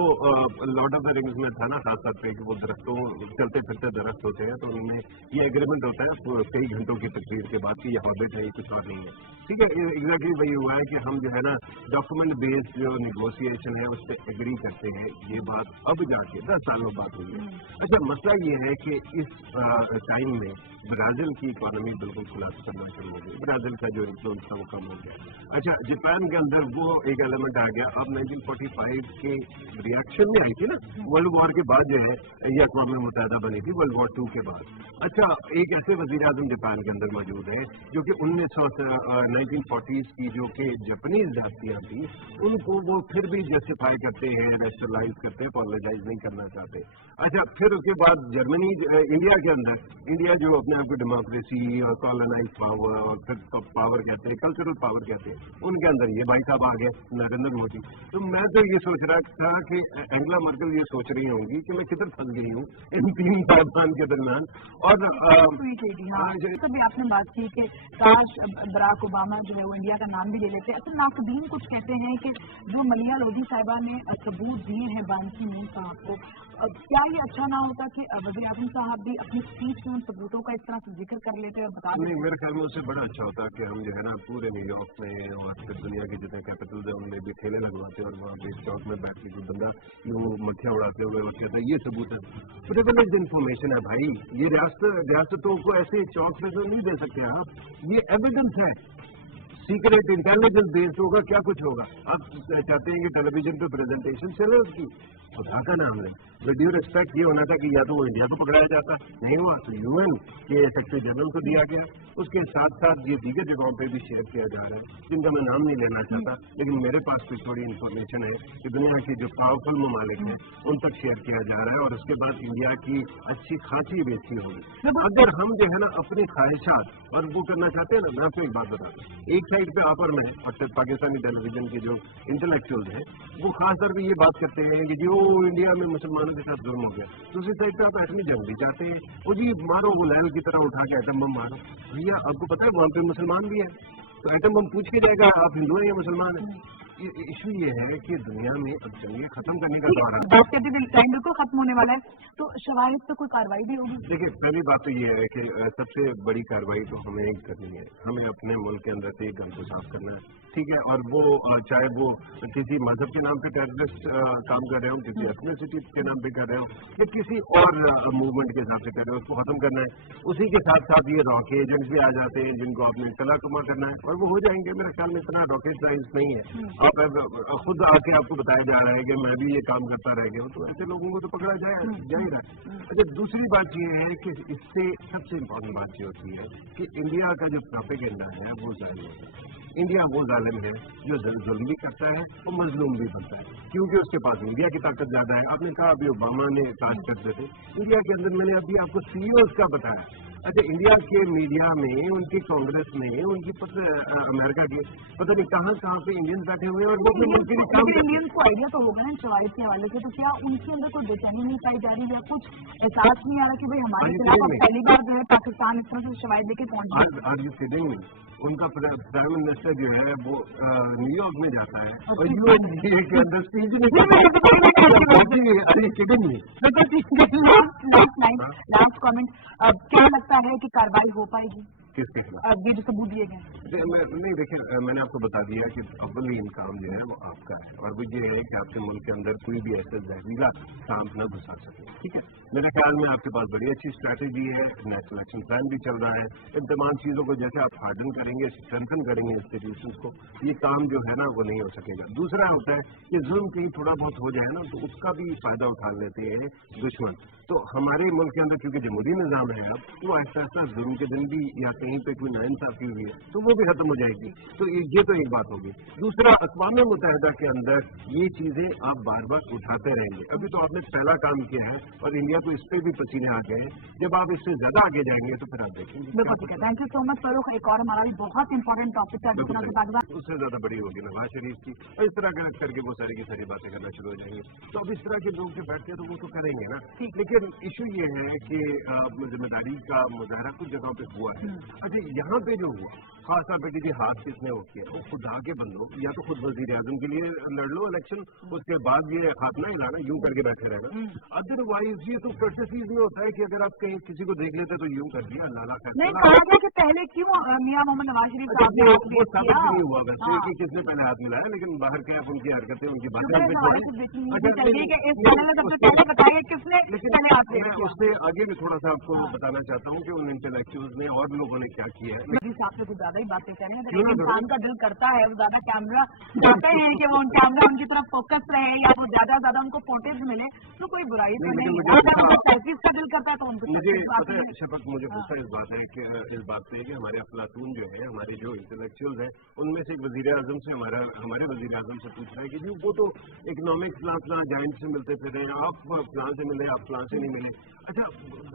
लॉर्ड ऑफ द रिंग्स में था ना, साथ साथ पे कि वो दरख्तों चलते फिरते दरख्त होते हैं, तो उनमें ये एग्रीमेंट होता है कई घंटों की तकरीर के बाद कि ये हॉबिट है, ये कुछ और नहीं है। ठीक है, एग्जैक्टली वही हुआ है कि हम जो है ना डॉक्यूमेंट बेस्ड जो निगोशिएशन है उस पर एग्री करते हैं। ये बात अब जाके 10 साल में बात हुई है। अच्छा, मसला ये है कि इस टाइम में ब्राजील की इकोनॉमी बिल्कुल खुलासा करना शुरू हो गई। ब्राजील का जो इन्फ्लुएंस था वो कम हो गया। अच्छा, जापान के अंदर वो एक एलिमेंट आ गया। अब 1945 के रिएक्शन में आई थी ना, वर्ल्ड वॉर के बाद जो है ये अक़वाम मुत्तहिदा बनी थी, वर्ल्ड वॉर 2 के बाद। अच्छा, एक ऐसे वज़ीर आज़म जापान के अंदर मौजूद है जो कि 1940s की जो कि जापानीज जातियाँ थी उनको वो फिर भी जस्टिफाई करते हैं, रेस्टलाइज करते हैं, अपोलोजाइज नहीं करना चाहते। अच्छा, फिर उसके बाद जर्मनी इंडिया के अंदर, इंडिया जो अपने आप को डेमोक्रेसी और कॉलोनाइज पावर और फिर पावर कहते हैं, कल्चरल पावर कहते हैं, उनके अंदर ये भाई साहब आ गए नरेंद्र मोदी। तो मैं तो ये सोच रहा था कि एंगेला मर्केल ये सोच रही होंगी कि मैं किधर फंस गई हूँ इन 3 साल के दरमियान। और आपने बात की कि काश बराक ओबामा जो है वो इंडिया का नाम भी ले लेते हैं। तो नाकदीन कुछ कहते हैं कि जो मलिया लोधी साहिबा ने सबूत दिए हैं बान की मून साहब को, क्या ये अच्छा ना होता कि वज़ीर आज़म साहब भी अपनी स्पीच में उन सबूतों का इस तरह से जिक्र कर लेते और बता देते? मेरे ख्याल में उससे बड़ा अच्छा होता कि हम जो है ना पूरे न्यूयॉर्क में और फिर दुनिया के जितने कैपिटल है उनमें भी ठेले लगवाते और वहाँ पे चौक में बैठ के बंदा वो मक्खियाँ उड़ाते हुए कहता है ये सबूत है। प्रिविलेज्ड इन्फॉर्मेशन है भाई, ये रियासतों को ऐसे चौक से तो नहीं दे सकते आप, ये एविडेंस है। सीक्रेट इंटेलिजेंस बेस्ड होगा, क्या कुछ होगा। आप चाहते हैं कि टेलीविजन पे प्रेजेंटेशन चले उसकी, खुदा का नाम है। विद ड्यू रिस्पेक्ट ये होना था कि या तो वो इंडिया को पकड़ाया जाता, नहीं हुआ तो UN के सेक्रेटरी जनरल को दिया गया। उसके साथ साथ ये दीगर जगहों पे भी शेयर किया जा रहा है जिनका मैं नाम नहीं लेना चाहता, लेकिन मेरे पास भी थोड़ी इन्फॉर्मेशन है कि दुनिया के जो पावरफुल ममालिक हैं उन तक शेयर किया जा रहा है और उसके बाद इंडिया की अच्छी खासी बेइज्जती होगी। अगर हम जो है ना अपनी ख्वाहिशात और वो करना चाहते हैं ना, मैं आपको एक बात बताता हूँ, एक साइड पे आप और मैं और पाकिस्तानी टेलीविजन के जो इंटेलेक्चुअल्स हैं वो खास तौर पर ये बात करते हैं कि जो इंडिया में मुसलमानों के साथ जुर्म हो गया। दूसरी साइड पे आप एटमी जंग भी चाहते हैं, वो जी मारो गुलैल की तरह उठा के एटम बम मारो। भैया आपको पता है वहाँ पे मुसलमान भी है, तो एटम बम पूछ के जाएगा आप हिंदू हैं या मुसलमान हैं। इशू ये है कि दुनिया में अब जंगें खत्म करने का दौर है। बात करते थे टाइम बिल्कुल खत्म होने वाला है, तो शवाहिद पे कोई कार्रवाई भी होगी? देखिए, पहली बात तो ये है कि सबसे बड़ी कार्रवाई तो हमें ही करनी है। हमें अपने मुल्क के अंदर से गन को साफ करना है, ठीक है। और वो चाहे वो किसी मजहब के नाम पे टेररिस्ट काम कर रहे हो, किसी एथनिसिटी के नाम पे कर रहे हो, या किसी और मूवमेंट के हिसाब से कर रहे हो, उसको खत्म करना है। उसी के साथ साथ ये रॉकेट एजेंट्स भी आ जाते हैं जिनको आपने इतला कमा करना है, और वो हो जाएंगे। मेरे ख्याल में इतना रॉकेट साइंस नहीं है। आप खुद आके आपको बताया जा रहा है कि मैं भी ये काम करता रह गया हूँ, तो ऐसे लोगों को तो पकड़ा जाएगा। अच्छा, दूसरी बात ये है कि इससे सबसे इम्पोर्टेंट बात ये होती है कि इंडिया का जो प्रोपेगेंडा है वो जालिम है। इंडिया वो जालिम है जो जुल्म भी करता है और मजलूम भी बनता है, क्योंकि उसके पास मीडिया की ताकत ज्यादा है। आपने कहा अभी ओबामा ने काज करते थे इंडिया के अंदर, मैंने अभी आपको सीईओ का बताया। अच्छा, इंडिया के मीडिया में, उनकी कांग्रेस में, उनकी अमेरिका के पता नहीं कहाँ पे इंडियंस बैठे हुए हैं, और वो इंडियंस को आइडिया तो होगा ना शवाहिद के हवाले से, तो क्या उनके अंदर कोई बेचैनी नहीं पाई जा रही है? कुछ एहसास नहीं आ रहा कि भाई हमारे खिलाफ पहली बार जो है पाकिस्तान इस तरह से शवाहिद लेके पहुंच गया? उनका प्राइम मिनिस्टर जो है वो न्यूयॉर्क में जाता है और यूएनजीए के अंदर स्पीच लास्ट कमेंट, क्या लगता है कि कार्रवाई हो पाएगी किसके खिलाफ? ये जो सबूत दिए गए? नहीं, देखिए, मैंने आपको बता दिया कि अव्वल ही काम जो है वो आपका है, और वो ये है कि आपके मुल्क के अंदर कोई भी ऐसा जहरीला सांप न घुसा सके, ठीक है। मेरे ख्याल में आपके पास बड़ी अच्छी स्ट्रैटेजी है, नेशनल एक्शन प्लान भी चल रहा है। इन तमाम चीज़ों को जैसे आप हार्डन करेंगे, स्ट्रेंथन करेंगे इंस्टीट्यूशंस को, ये काम जो है ना वो नहीं हो सकेगा। दूसरा होता है कि जुल्म कहीं थोड़ा बहुत हो जाए ना, तो उसका भी फायदा उठा लेते हैं दुश्मन। तो हमारे मुल्क के अंदर क्योंकि जमहूरी निज़ाम है अब, तो ऐसा ऐसा जुल्म के दिन भी या कहीं पे कोई नाइंसाफी हुई है तो वो भी खत्म हो जाएगी। तो ये तो एक बात होगी। दूसरा, अक़वाम मुत्तहिदा के अंदर ये चीजें आप बार बार उठाते रहेंगे। अभी तो आपने पहला काम किया है और इंडिया को इस पे भी पसीने आ गए हैं। जब आप इससे ज्यादा आगे जाएंगे तो फिर आप देखेंगे। बिल्कुल ठीक है, thank you so much Farooq. एक और हमारा भी बहुत इंपॉर्टेंट टॉपिक है, उससे ज्यादा बड़ी होगी नवाज शरीफ की, और इस तरह करके वो सारी की सारी बातें करना शुरू हो जाएंगे। तो अब इस तरह के लोग जो बैठते हैं तो वो तो करेंगे ना, लेकिन इशू ये है कि जिम्मेदारी का मुजाहरा कुछ जगहों पे हुआ है। अच्छा, यहाँ पे जो हुआ खास तौर पे हाथ किसने वो किया, वो खुद आगे बन लो, या तो खुद वजीर आजम के लिए लड़ लो इलेक्शन, उसके बाद ये हाथ नहीं लाना, यूं करके बैठे रहना। अदरवाइज ये तो प्रोसेसिस में होता है कि अगर आप कहीं किसी को देख लेते तो यूं कर दिया लाला कि पहले क्यों मियां मोहम्मद नवाज शरीफ साहब ने वो साबित नहीं हुआ वैसे कि किसने पहले हाथ मिलाया, लेकिन बाहर के आप उनकी हरकतें, उनकी बातें उससे आगे भी थोड़ा सा आपको बताना चाहता हूँ कि उन इंटेलेक्चुअल्स ने और लोगों ने क्या किया है। हिसाब से कुछ ज्यादा ही बातें करें, अगर इंसान का दिल करता है वो ज्यादा कैमरा चाहते हैं कि वो कैमरा उनकी तरफ फोकस रहे या वो ज्यादा उनको फोटेज मिले, तो कोई बुराई तो नहीं है। सेल्फीज का दिल करता है तो उनको मुझे पता है शफक, मुझे गुस्सा इस बात है कि इस बात पे कि हमारे अफलातून जो है, हमारे जो इंटेलेक्चुअल्स हैं, उनमें से एक वजीर आजम से हमारे वजीर आजम से पूछ रहा है कि जी वो तो इकोनॉमिक फलां जाइंट से मिलते फिर रहे, आप फलां से मिले, आप फलां से नहीं मिले। अच्छा,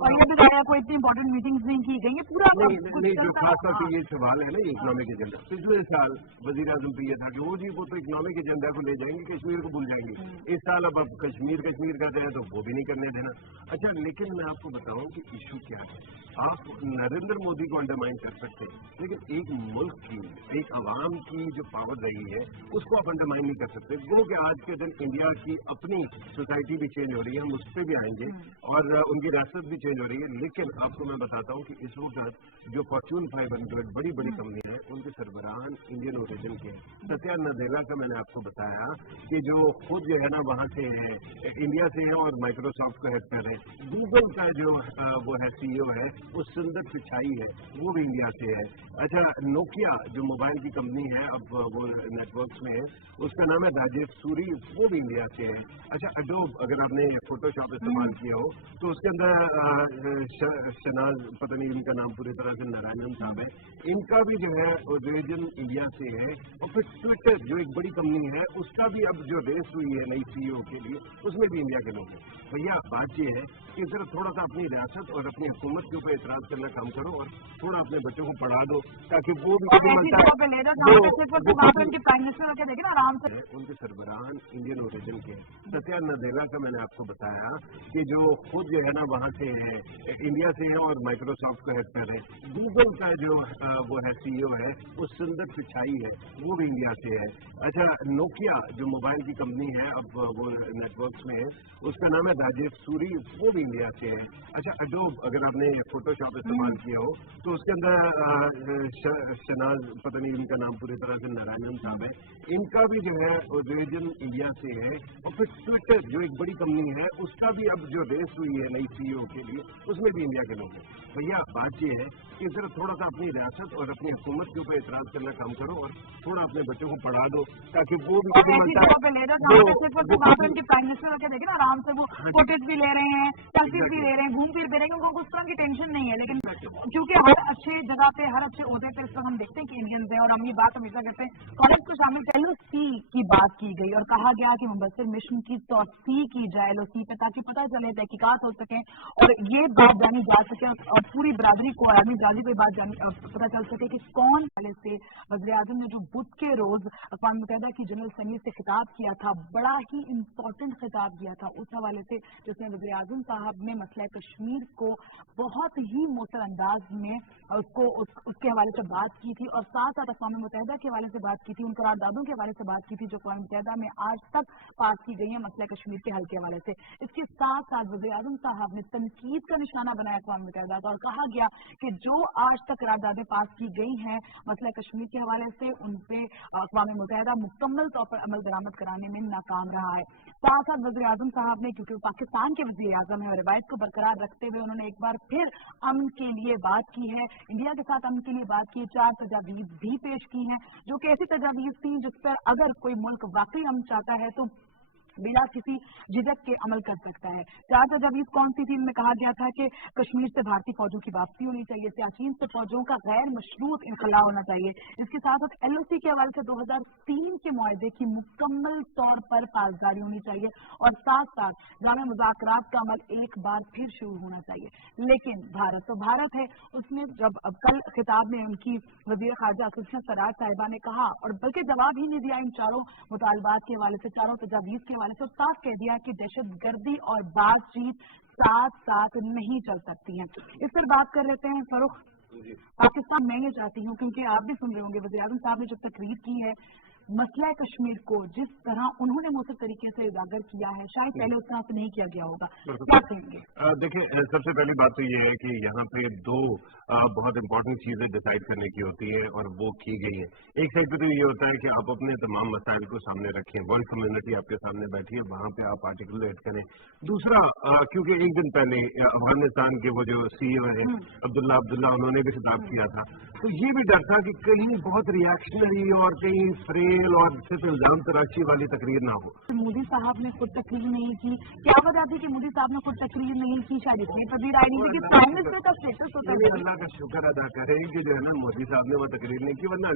और ये भी कोई इतनी इंपॉर्टेंट मीटिंग्स नहीं की गई है पूरा नहीं, जो खास तौर पर ये सवाल है ना इकोनॉमिक एजेंडा, पिछले साल वजीर आजम पे ये था कि वो जी वो तो इकोनॉमिक एजेंडा को ले जाएंगे, कश्मीर को भूल जाएंगे। इस साल अब कश्मीर करते हैं तो वो भी नहीं करने देना। अच्छा, लेकिन मैं आपको बताऊं कि इशू क्या है। आप नरेंद्र मोदी को अंडरमाइन कर सकते हैं, लेकिन एक मुल्क की, एक आवाम की जो पावर रही है उसको आप अंडरमाइन नहीं कर सकते। वो कि आज के दिन इंडिया की अपनी सोसाइटी भी चेंज हो रही है, हम उस पर भी आएंगे, और उनकी रियासत भी चेंज हो रही है। लेकिन आपको मैं बताता हूँ कि इस वक्त जो फॉर्च्यून 500 बड़ी बड़ी कंपनियां हैं, उनके सरबराहान इंडियन ओरिजिन के। सत्या नदेला का मैंने आपको बताया कि जो खुद जो है ना वहाँ से है, इंडिया से है और माइक्रोसॉफ्ट को हेड कर रहे हैं। गूगल का जो वो है सीईओ है, वो सुंदर पिचाई है, वो भी इंडिया से है। अच्छा, नोकिया जो मोबाइल की कंपनी है, अब वो नेटवर्क्स में है, उसका नाम है राजेश सूरी, वो भी इंडिया से है। अच्छा, अडोब, अगर आपने फोटोशॉप इस्तेमाल किया हो तो उसके अंदर शनाज, पता नहीं इनका नाम पूरी तरह से नारायणन साहब है, इनका भी जो है ओरिजिन इंडिया से है। और फिर ट्विटर जो एक बड़ी कंपनी है, उसका भी अब जो रेस हुई है नई सीईओ के लिए, उसमें भी इंडिया के लोग हैं। भैया बात ये है कि सिर्फ थोड़ा सा अपनी रियासत और अपनी हुकूमत के ऊपर एतराज करना काम करो, और थोड़ा अपने बच्चों को पढ़ा दो ताकि वो भी आराम से। उनके सरबराहान इंडियन ओरिजिन के। सत्या नदेला का मैंने आपको बताया कि जो खुद जो है ना वहाँ से है, इंडिया से है और माइक्रोसॉफ्ट को हेड कर रहे हैं। गूगल का जो वो है CEO है, वो सुंदर पिचाई है, वो भी इंडिया से है। अच्छा, नोकिया जो मोबाइल की कंपनी है, अब वो नेटवर्क्स में है, उसका नाम है राजेश सूरी, वो भी इंडिया से है। अच्छा, अडोब, अगर आपने फोटोशॉप इस्तेमाल किया हो तो उसके अंदर शनाज, पता नहीं इनका नाम पूरी तरह से नारायणन साहब है, इनका भी जो है ओरिजिन इंडिया से है। और फिर ट्विटर जो एक बड़ी कंपनी है, उसका भी अब जो रेस हुई है नई CEO के लिए, उसमें भी इंडिया के लोग हैं। भैया बात ये है कि सिर्फ थोड़ा सा अपनी रियासत और अपनी हुकूमत के ऊपर एतराज करना कम करो और थोड़ा अपने बच्चों को पढ़ा दो, ताकि वो भी प्राइम मिनिस्टर होकर देखे ना, आराम से वो फोटेज भी ले रहे हैं, सेल्फीज भी ले रहे हैं, घूम फिर भी रहे हैं, उनको उस तरह की टेंशन नहीं है। लेकिन क्योंकि हर अच्छे जगह पे, हर अच्छे ओहदे पे इस वक्त हम देखते हैं कि इंडियंस है, और हम ये बात हमेशा करते हैं, कॉलेज को शामिल LOC की बात की गई और कहा गया कि मुबस्सिर मिशन की तौसीह की जाए LOC पे, ताकि पता चले, तहकीकात हो सके और ये बात जानी जा सके और पूरी बरादरी को, आर्मी बरादरी को बात पता चल सके कि कौन पहले से वज़ीर आज़म ने जो बुध के रोज अक़वाम मुत्तहिदा की जनरल असम्बली से खिताब किया था, बड़ा ही इम्पोर्टेंट खिताब किया था उस हवाले से, जिसमें वज़ीर आज़म साहब ने मसला कश्मीर को बहुत ही मोटर अंदाज में उसके हवाले से बात की थी और साथ साथ अक़वाम मुत्तहिदा के हवाले से बात की थी, उन करारदादों के हवाले से बात की थी जो अक़वाम मुत्तहिदा में आज तक पास की गई है मसला कश्मीर के हल के हवाले से। इसके साथ साथ वज़ीर आज़म साहब ने तनकीद का निशाना बनाया अक़वाम मुत्तहिदा का और कहा गया कि जो आज तक करारदादें पास की गई हैं मसला कश्मीर के हवाले से, उन पे अक़वाम मुत्तहिदा मुकम्मल तौर पर अमल दरामद कराने में नाकाम रहा है। साथ साथ वज़ीर आज़म साहब ने, क्योंकि वो पाकिस्तान के वज़ीर आज़म है और रिवायत को बरकरार रखते हुए उन्होंने एक बार फिर अमन के लिए बात की है, इंडिया के साथ अमन के लिए बात की है, 4 तजावीज़ भी पेश की हैं, जो कि ऐसी तजावीज़ थी जिस पर अगर कोई मुल्क वाकई अमन चाहता है तो बिना किसी झिझक के अमल कर सकता है। 4 तजावीज़ कौन सी थी? इनमें कहा गया था कि कश्मीर से भारतीय फौजों की वापसी होनी चाहिए, सियाचिन से फौजों का गैर मशरूत इनखला होना चाहिए, इसके साथ साथ LOC के हवाले से 2003 के मुआहदे की मुकम्मल तौर पर पासदारी होनी चाहिए और साथ साथ जामे मुज़ाकरात का अमल एक बार फिर शुरू होना चाहिए। लेकिन भारत तो भारत है, उसमें जब अब कल खिताब में उनकी वज़ीर ख़ारजा सुषमा स्वराज साहिबा ने कहा और बल्कि जवाब ही नहीं दिया इन चारों मुतालबात के हवाले से, चारों तजावीज़ के हवाले से, साफ कह दिया कि दहशत गर्दी और बातचीत साथ साथ नहीं चल सकती हैं। इस पर बात कर लेते हैं फरूख। पाकिस्तान मैं ये चाहती हूँ, क्योंकि आप भी सुन रहे होंगे, वज़ीर आज़म साहब ने जो तकरीर की है, मसला कश्मीर को जिस तरह उन्होंने मुझसे तरीके से उजागर किया है, शायद पहले उस तरह से नहीं किया गया होगा। क्या कहेंगे? देखिए, सबसे पहली बात तो ये है कि यहाँ पे 2 बहुत इंपॉर्टेंट चीजें डिसाइड करने की होती है और वो की गई है। एक साइड पे तो ये होता है कि आप अपने तमाम मसाइल को सामने रखें, वर्ल्ड कम्युनिटी आपके सामने बैठी है, वहां पे आप आर्टिकुलेट करें। दूसरा, क्योंकि एक दिन पहले अफगानिस्तान के वो जो CEO है अब्दुल्ला, उन्होंने भी खिताब किया था, तो ये भी डर था कि कहीं बहुत रिएक्शनरी और कहीं फ्रेल और सिर्फ इल्जाम तराशी वाली तकरीर ना हो। मोदी साहब ने खुद तकरीर नहीं की, क्या वजह थी कि मोदी साहब ने खुद तकरीर नहीं की? शायद इसमें तकरीर आई नहीं थी कि प्राइम मिनिस्टर का स्टेटस होता है। अल्लाह का शुक्र अदा करें कि जो है ना मोदी साहब ने वो तकरीर नहीं की, वरना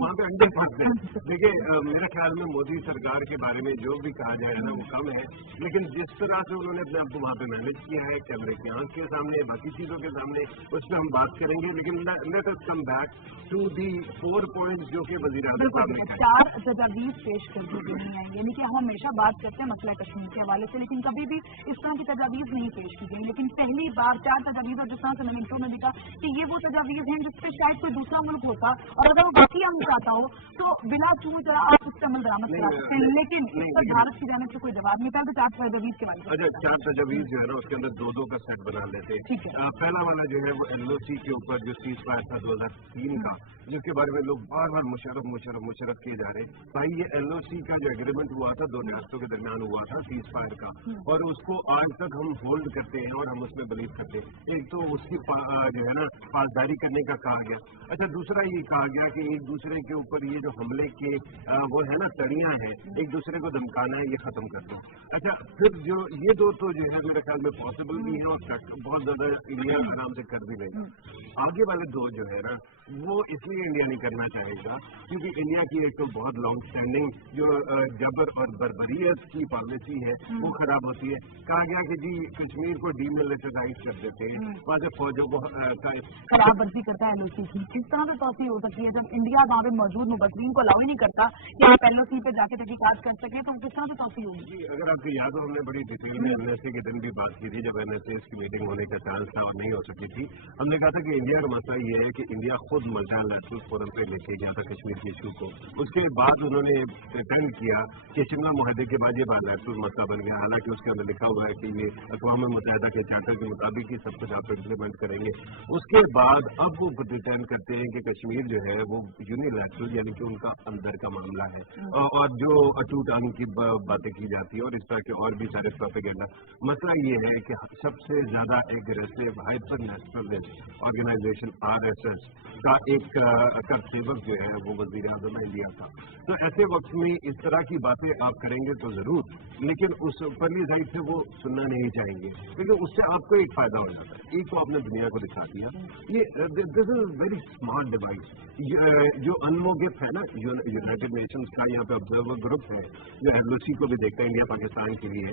वहाँ पे अंडे फंसते। देखिए, मेरे ख्याल में मोदी सरकार के बारे में जो भी कहा जाए ना वो कम है, लेकिन जिस तरह से उन्होंने अपने आप को वहाँ पे मैनेज किया है, कैमरे की आंख के सामने, बाकी चीजों के सामने, उस पर हम बात करेंगे। लेकिन let us come back to the 4 points जो कि वज़ीर आज़म साहब ने 4 तजावीज़ पेश कर दी गई हैं, यानी कि हम हमेशा बात करते हैं मसला कश्मीर के हवाले से, लेकिन कभी भी इस तरह की तजावीज़ नहीं पेश की गई। लेकिन पहली बार 4 तजावीज़, और जिस तरह से मैंने इंट्रो में देखा कि ये वो तजावीज़ हैं जिस पर शायद कोई दूसरा मुल्क होता और अगर वो बाकी हम चाहता हो तो बिला चूक जरा आप उस पर अमल दरामद करा सकते हैं, लेकिन इस पर भारत की जानिब से कोई जवाब नहीं था। तो 4 तजावीज़ के बारे में, अच्छा, 4 तजावीज़ जो है ना उसके अंदर 2-2 का सेट बना लेते हैं। पहला वाला जो है वो LOC के ऊपर जो सीज़ फायर था 2003 का, जिसके बारे में लोग बार बार मुशर्रफ किए जा रहे हैं। भाई ये LOC का जो एग्रीमेंट हुआ था 2 रियासतों के दरमियान हुआ था सीज़ फायर का, और उसको आज तक हम होल्ड करते हैं और हम उसमें बिलीव करते हैं। एक तो उसकी जो है ना पासदारी करने का कहा गया। अच्छा, दूसरा ये कहा गया कि एक दूसरे के ऊपर ये जो हमले के वो है ना तड़ियां हैं, एक दूसरे को धमकाना है, ये खत्म कर दो। अच्छा, फिर जो ये 2 तो जो है मेरे ख्याल में पॉसिबल भी है और बहुत ज्यादा इंडिया आराम से कर भी लेगा। आगे वाले 2 जो है ना वो इसलिए इंडिया नहीं करना चाहेगा क्योंकि इंडिया की एक तो बहुत लॉन्ग स्टैंडिंग जो जबर और बर्बरियत की पॉलिसी है वो खराब होती है। कहा गया कि जी कश्मीर को डीमिलिटराइज कर देते हैं, वहाँ से फौजों को खराब वर्जी करता है एलओसी की। किस तरह से तौसीह हो सकती है जब इंडिया वहाँ पे मौजूद मुबसरीन को अलाउ ही नहीं करता कि आप एलओसी पे जाके तहकीकात कर सकें, तो किस तरह से तौसीह होगी? अगर आपको याद हो हमने बड़ी डिटेल में एनएसए के दिन भी बात की थी जब एनएसए की मीटिंग होने का चांस था और नहीं हो सकी थी। हमने कहा था कि इंडिया का मसला ये है कि इंडिया खुद मल्टीलैटरल फोरम पे लेके गया था कश्मीर के इशू को, उसके बाद उन्होंने प्रिटेंड किया कि शिमला मुआहदे के बाद ये बायलैटरल मसला बन गया, हालांकि उसके अंदर लिखा हुआ है कि ये अक़वाम मुत्तहिदा के चार्टर के मुताबिक ही सब कुछ आप इम्प्लीमेंट करेंगे। उसके बाद अब वो प्रिटेंड करते हैं कि कश्मीर जो है वो यूनिलैटरल यानी कि उनका अंदर का मामला है और जो अटूट अंग की बातें की जाती है और इस तरह के और भी सारे प्रोपेगेंडा। मसला ये है कि सबसे ज्यादा aggressive hyper nationalist organisation RSS का एक सेवक जो है वो वजीर आजम इंडिया का। तो ऐसे वक्त में इस तरह की बातें आप करेंगे तो जरूर, लेकिन उस परली साइड से वो सुनना नहीं चाहेंगे क्योंकि उससे आपको एक फायदा हो जाता है। एक तो आपने दुनिया को दिखा दिया, ये this is very smart device. जो अनमोगित है ना यूनाइटेड नेशंस का यहाँ पे ऑब्जर्वर ग्रुप है जो एलओसी को भी देखता है इंडिया पाकिस्तान के लिए,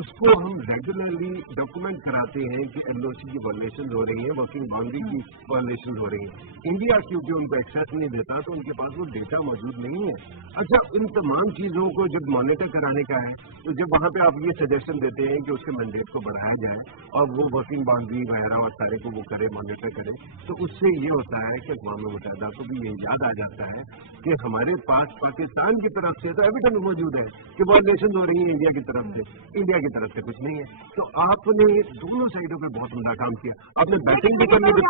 उसको हम रेगुलरली डॉक्यूमेंट कराते हैं कि एलओसी की वायलेशन हो रही है, वर्किंग बाउंड्री की वायलेशन हो रही है। इंडिया क्योंकि उनको एक्सेस नहीं देता तो उनके पास वो डेटा मौजूद नहीं है। अच्छा, इन तमाम चीजों को जब मॉनिटर कराने का है तो जब वहाँ पे आप ये सजेशन देते हैं कि उसके मैंडेट को बढ़ाया जाए और वो वर्किंग बाउंड्री वगैरह और सारे को वो करे, मॉनिटर करे, तो उससे ये होता है कि अक़वाम मुत्तहिदा को भी ये याद आ जाता है कि हमारे पास पाकिस्तान की तरफ से तो एविडेंस मौजूद है कि वायलेशन हो रही है इंडिया की तरफ से, इंडिया की तरफ से कुछ नहीं है। तो आपने दोनों साइडों पर बहुत उम्दा काम किया, आपने बैटिंग भी करनी थी।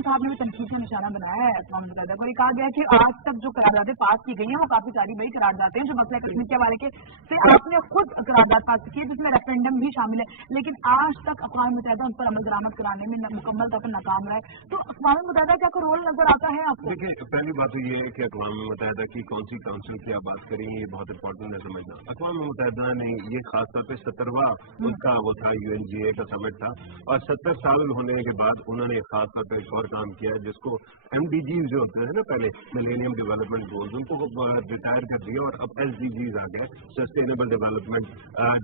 साहब ने भी तनकीद का निशाना बनाया है अक़वाम मुत्तहिदा को। कहा गया कि आज तक जो करारदादें पास की गई हैं वो काफी सारी बड़ी करारदादें हैं जो मसला कश्मीर के हवाले के से आपने खुद करारदाद पास की है जिसमें रेफरेंडम भी शामिल है, लेकिन आज तक अक़वाम मुत्तहिदा उन पर अमल दरामद कराने में मुकम्मल तौर पर नाकाम रहा है। तो अक़वाम मुत्तहिदा का कोई रोल नजर आता है आपको? देखिए, पहली बात तो ये है कि अक़वाम मुत्तहिदा की कौन सी काउंसिल की आप बात करेंगे ये बहुत इंपॉर्टेंट है समझना। अक़वाम मुत्तहिदा ने ये खासतौर पर 17वां उनका वो था UNGA का समिट था और 70 साल होने के बाद उन्होंने खासतौर पर एक और काम किया है जिसको MDGs जो होते हैं ना पहले मिलेनियम डेवलपमेंट गोल्स, उनको रिटायर कर दिया और अब SDGs आ गए, सस्टेनेबल डेवलपमेंट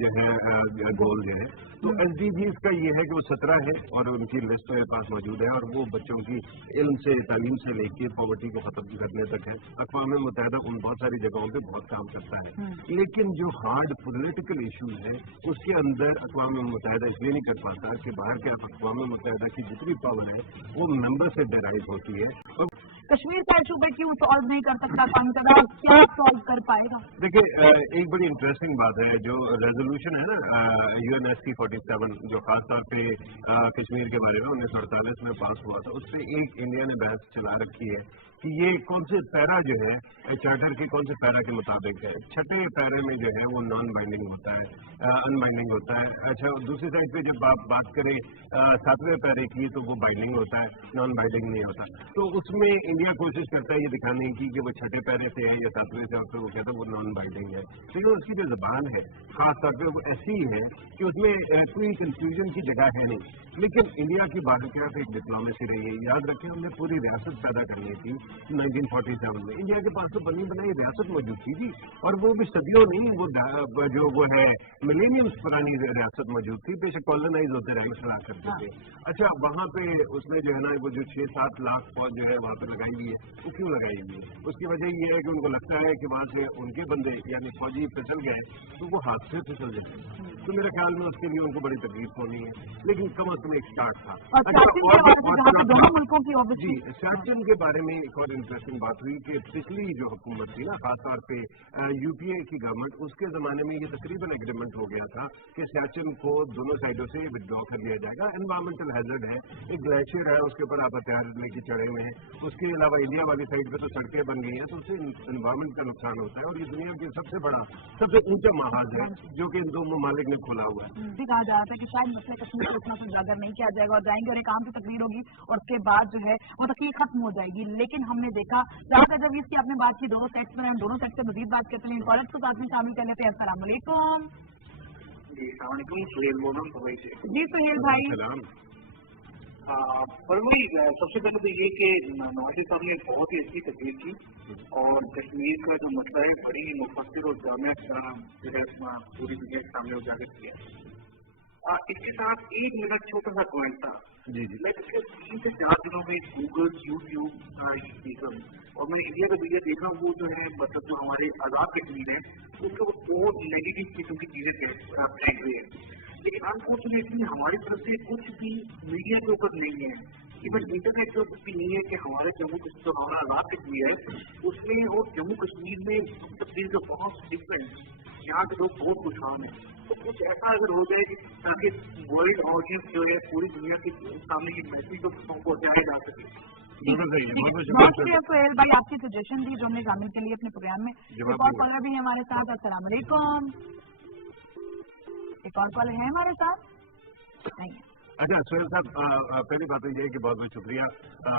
जो है गोल जो है। तो SDGs का ये है कि वो 17 है और उनकी लिस्ट मेरे पास मौजूद है और वो बच्चों की इल्म से तालीम से लेकर पॉवर्टी को खत्म करने तक है। अक़वाम मुत्तहिदा उन बहुत सारी जगहों पे बहुत काम करता है, लेकिन जो हार्ड पॉलिटिकल इशूज है उसके अंदर अक़वाम मुत्तहिदा इसलिए नहीं कर पाता कि बाहर के अक़वाम मुत्तहिदा की जितनी पावर है वो मेंबर से डेराइव होती है। तो कश्मीर का इशू पे क्यों सॉल्व नहीं कर सकता कांगड़ा, क्या सॉल्व कर पाएगा? देखिए, एक बड़ी इंटरेस्टिंग बात है जो रेजोल्यूशन है ना UNSC 47 जो खासतौर पे कश्मीर के बारे में 1948 में पास हुआ था, उससे एक इंडिया ने बहस चला रखी है कि ये कौन से पैरा जो है चार्टर के कौन से पैरा के मुताबिक है। छठे पैरे में जो है वो नॉन बाइंडिंग होता है, अनबाइंडिंग होता है। अच्छा, दूसरी साइड पे जब आप बात करें 7वें पैरे की तो वो बाइंडिंग होता है, नॉन बाइंडिंग नहीं होता। तो उसमें इंडिया कोशिश करता है ये दिखाने की कि वो छठे पैरे से है या 7वें से, और फिर वो कहता है वो नॉन बाइंडिंग है। लेकिन उसकी जो जबान है खासतौर पर वो ऐसी है कि उसमें कोई कंफ्यूजन की जगह है नहीं। लेकिन इंडिया की बाहर एक डिप्लोमेसी रही है। याद रखें, हमने पूरी रियासत पैदा करनी थी 1947 में। इंडिया के पास तो बनी बनाई रियासत मौजूद थी और वो भी सदियों नहीं, वो जो वो है मिलेनियम्स पुरानी रियासत मौजूद थी, बेशक कॉलोनाइज होते रहे, सलाह करते थे। अच्छा, वहाँ पे उसमें जो है ना वो जो 6-7 लाख फौज जो है वहाँ पे लगाई हुई है, वो क्यों लगाई हुई है? उसकी वजह ये है कि उनको लगता है कि वहाँ से उनके बंदे यानी फौजी फिसल गए तो वो हाथ से फिसल जाते। तो मेरे ख्याल में उसके लिए उनको बड़ी तकलीफ होनी है, लेकिन कम अज कम एक स्टार्ट था। जी, सियाचिन के बारे में एक और इंटरेस्टिंग बात हुई कि पिछली जो हुकूमत थी ना, खासतौर पे UPA की गवर्नमेंट, उसके जमाने में ये तकरीबन एग्रीमेंट हो गया था कि सियाचिन को दोनों साइडों से विड्रॉ कर लिया जाएगा। एनवायरमेंटल हैजर्ड है, एक ग्लेशियर है, उसके ऊपर आप हथियार लेके चढ़े हुए हैं। उसके अलावा इंडिया वाली साइड पे तो सड़कें बन गई हैं, तो उससे एनवायरमेंट का नुकसान होता है और ये दुनिया की सबसे बड़ा सबसे ऊंचा महाज है जो कि इन दो ममालिक ने खोला हुआ है। कहा जा रहा था कि शायद मसले कश्मीर को इतना उजागर नहीं किया जाएगा और जाएंगे और एक आम की तकरीर होगी और उसके बाद जो है वो तकरीर खत्म हो जाएगी। लेकिन हमने देखा जहाँ जब इसकी आपने बात की दोनों सेक्ट में, हम दोनों सेक्ट से मजीद बात करते हैं, कॉलेज को साथ में शामिल कर लेते हैं। अस्सलाम वालेकुम। जी, सुहेल बोल रहा हूँ। जी सुहेल भाई, पर वही सबसे पहले तो ये कि नवाज साहब ने बहुत ही अच्छी तकरीर की और कश्मीर का जो मसला है बड़ी मुफस्सिल और जामे जो है पूरी दुनिया के सामने उजागर किया। इसके साथ एक मेरा छोटा सा पॉइंट था। मैं पिछले 3 से 4 दिनों में गूगल, यूट्यूब देखा और मैंने इंडिया का मीडिया देखा, वो जो है मतलब जो हमारे आज़ाद कश्मीर है उसके वो बहुत नेगेटिव किस्म की चीजें फैल रही है। लेकिन अनफॉर्चुनेटली हमारी तरफ से कुछ भी मीडिया के ऊपर नहीं है, इवन इंटरनेट पे कुछ भी नहीं है कि हमारे जो हमारा आज़ाद कश्मीर है उसमें और जम्मू कश्मीर में तब्दील का बहुत डिफरेंस, यहाँ के लोग बहुत खुशहाल हैं। तो कुछ ऐसा अगर हो जाए ताकि वर्ल्ड ऑडियंस जो है पूरी दुनिया के सामने ये मैसेज को पहुंचाया जा सके। बहुत शुक्रिया सोहेल भाई, आपकी सजेशन दी जो हमने शामिल के लिए अपने प्रोग्राम में। एक और कॉलर भी है हमारे साथ। अस्सलाम वालेकुम। एक और कॉलर है हमारे साथ? नहीं। अच्छा सोहेल साहब, पहली बात तो ये है कि बहुत बहुत शुक्रिया,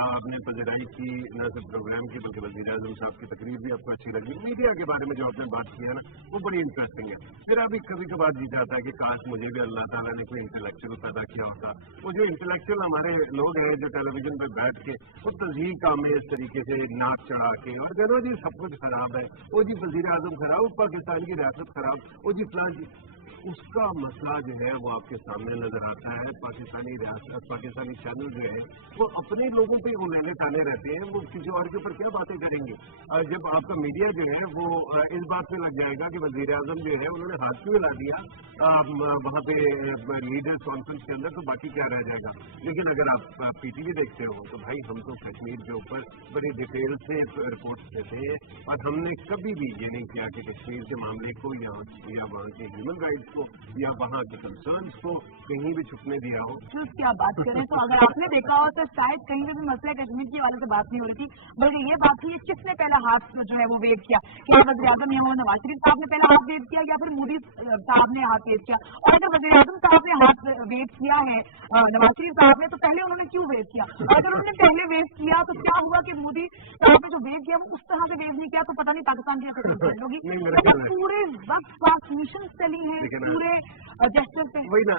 आपने पजराई की न सिर्फ प्रोग्राम की बल्कि वज़ीर आज़म साहब की तकरीर भी आपको अच्छी लगी। मीडिया के बारे में जो आपने बात की है ना वो बड़ी इंटरेस्टिंग है। फिर अभी कभी कभार जी चाहता है कि काश मुझे भी अल्लाह ताला ने कोई इंटेलेक्चुअल पैदा किया होता। वो जो इंटेलेक्चुअल हमारे लोग हैं जो टेलीविजन पर बैठ के वो तज़हीक काम में इस तरीके से नाक चढ़ा के और कहना जी सब कुछ खराब है, वो जी वज़ीर आज़म खराब, पाकिस्तान की रियासत खराब, वो जी फलां जी, उसका मसला जो है वो आपके सामने नजर आता है। पाकिस्तानी चैनल जो है वो अपने लोगों पे उन्हें ताने रहते हैं, वो किसी और के ऊपर क्या बातें करेंगे। जब आपका मीडिया जो है वो इस बात में लग जाएगा कि वज़ीर आज़म जो है उन्होंने हाथ क्यों हिला दिया वहाँ पे लीडर्स कॉन्फ्रेंस के अंदर, तो बाकी क्या रह जाएगा। लेकिन अगर आप पीटीवी देखते हो तो भाई हम तो कश्मीर के ऊपर बड़ी डिटेल से रिपोर्ट देते हैं और हमने कभी भी ये नहीं किया कि कश्मीर के मामले को या वहाँ के ह्यूमन राइट्स को या वहाँ के कंसर्न्स को कहीं भी छुपने दिया हो। क्या बात करें तो अगर आपने देखा हो तो शायद कहीं पे भी मसले कश्मीर की वाले से बात नहीं हो रही थी, बल्कि ये बात थी किसने पहला हाथ जो है वो वेव किया, क्या वज़ीर आज़म या नवाज शरीफ साहब ने पहला हाथ वेव किया या फिर मोदी साहब ने हाथ वेव किया। और अगर वज़ीर आज़म साहब ने हाथ वेव किया है नवाज शरीफ साहब ने तो पहले उन्होंने क्यों वेव किया, और अगर उन्होंने पहले वेव किया तो क्या हुआ कि मोदी साहब ने जो वेव किया वो उस तरह से वेव नहीं किया तो पता नहीं पाकिस्तान की कैसे होगी। पूरे वक्त ट्रांसमिशन चली है पूरे जेस्चर पे। वही ना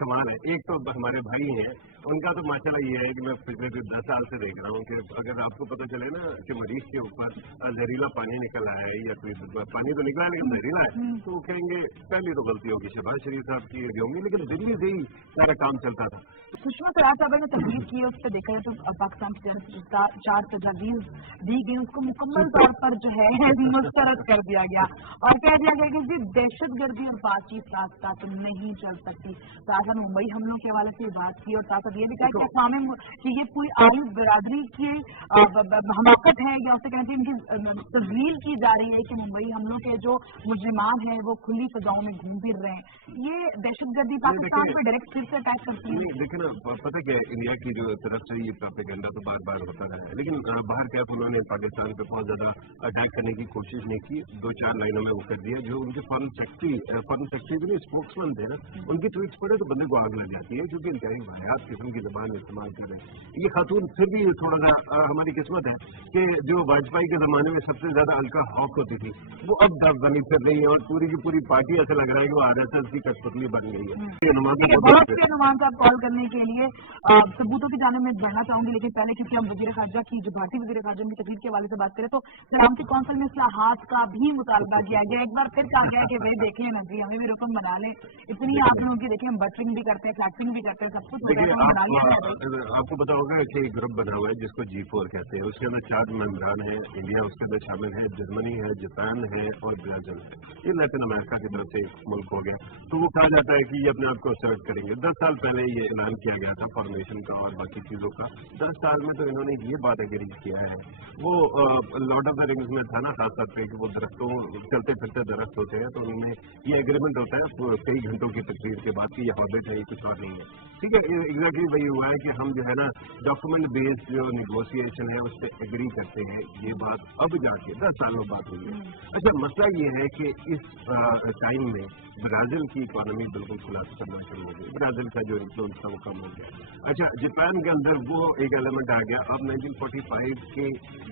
कमाल है। एक तो हमारे भाई हैं उनका तो माशाल्लाह ये है कि मैं पिछले 10 साल से देख रहा हूँ कि अगर आपको पता चले ना कि मरीज के ऊपर जहरीला पानी निकल आया है या कोई पानी तो निकला है लेकिन जहरीला है तो वो कहेंगे पहली तो गलती होगी शहबाज शरीफ साहब की होंगी, लेकिन दिल्ली से ही सारा काम चलता था। सुषमा स्वराज साहब ने तकलीफ की उस पर देखा है तो पाकिस्तान की 4 तजावीज़ दी गई उसको मुकम्मल तौर पर जो है मुस्तरद कर दिया गया और कह दिया गया कि दहशतगर्दी और बातचीत साथ साथ नहीं चल सकती। साथ मुंबई हमलों के हवाले से बात की और साथ ये भी कहा कि ये कोई आयु बिरादरी की हमाकत है या उसे कहते हैं इनकी तस्वीर की जा रही है कि मुंबई हमलों के जो मुजरिमान हैं वो खुली फजाओं में घूम फिर रहे हैं। ये दहशतगर्दी पाकिस्तान पर डायरेक्ट फिर से अटैक करती है। लेकिन पता क्या इंडिया की जो तरफ से ये प्रोपेगेंडा तो बार बार होता रहा है, लेकिन बाहर क्या उन्होंने पाकिस्तान पे बहुत ज्यादा अटैक करने की कोशिश नहीं की। 2-4 लाइनों में वो कर दिया। जो उनके फॉरेन सेक्रेटरी भी स्पोक्समैन थे ना, उनकी ट्वीट्स पढ़े तो बंदे को आग लग जाती है क्योंकि इंतहाई वाहियात किस्म की जबान इस्तेमाल कर रहे हैं। ये खातून फिर भी थोड़ा सा हमारी किस्मत है कि जो वाजपेयी के जमाने में सबसे ज्यादा हल्का हॉक होती थी वो अब दब बनी फिर रही है और पूरी की पूरी पार्टी ऐसा लग रहा है कि वो RSS की कठपुतली बन गई है। नुमान साहब कॉल करने के लिए सबूतों की जाने में बढ़ना चाहूंगी, लेकिन पहले क्योंकि हम वज़ीर ख़ारजा की जो भारतीय वज़ीर ख़ारजा की तकरीर के हवाले से बात करें तो सलामती कौंसिल में इस्लाहात का भी मुतालबा किया गया। एक बार फिर कहा गया कि वे देखें ना जी हमें भी रुकन बना लें, इतनी आप लोगों की देखें हम बटरिंग भी करते हैं, फ्लैक्सिंग भी करते हैं, सब कुछ आपको पता होगा कि एक ग्रुप बना हुआ है जिसको G4 कहते हैं। उसके अंदर 4 मेंबरान है, इंडिया उसके अंदर शामिल है, जर्मनी है, जापान है और ब्राजील है। ये लैटिन अमेरिका की तरफ से एक मुल्क हो गया। तो वो कहा जाता है कि ये अपने आप को सेलेक्ट करेंगे। 10 साल पहले ये ऐलान किया गया था फॉर्मेशन का और बाकी चीजों का। 10 साल में तो इन्होंने ये बात एग्री किया है। वो लॉर्ड ऑफ द रिंग्स में था ना खास तौर पे कि वो दरख्तों चलते फिरते दरख्त होते हैं तो उनमें ये एग्रीमेंट होता है कई घंटों की तकरीर के बाद की ये हॉबिट है, कुछ और नहीं है। ठीक है, एग्जैक्टली वही हुआ है कि हम जो है ना डॉक्यूमेंट बेस्ड जो निगोशिएशन है उस पर एग्री करते हैं। ये बात अब जाके 10 साल में बात हुई है। अच्छा मसला ये है कि इस टाइम में ब्राजील की इकोनॉमी बिल्कुल खुलासा करना शुरू हो गई। ब्राजील का जो इन्फ्लुएंस था वो कम हो गया। अच्छा जापान के अंदर वो एक एलिमेंट आ गया। अब 1945 के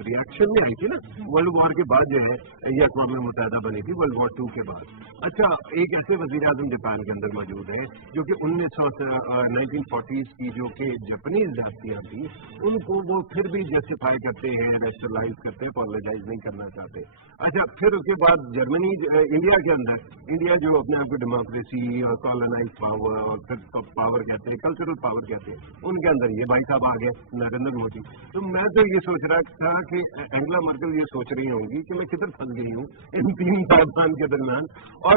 रिएक्शन में आई थी ना, वर्ल्ड वॉर के बाद जो है ये अक़वाम मुत्तहिदा बनी थी, वर्ल्ड वॉर 2 के बाद। अच्छा एक ऐसे वज़ीर आज़म सिस्टम जापान के अंदर मौजूद है, जो कि 1940s की जो कि जापानीज जातियाँ थी, उनको वो फिर भी जस्टिफाई करते हैं, रेस्टलाइज करते हैं, पॉलिटाइज नहीं करना चाहते। अच्छा, फिर उसके बाद जर्मनी, इंडिया के अंदर, इंडिया जो अपने आप को डेमोक्रेसी और कॉलोनाइज पावर और फिर पावर कहते हैं, कल्चरल पावर कहते हैं, उनके अंदर ये भाई साहब आ गए, नरेंद्र मोदी। तो मैं तो ये सोच रहा था कि एंगेला मर्केल ये सोच रही होंगी कि मैं किधर फंस गई हूँ इन तीन साहिबान के दरमियान। और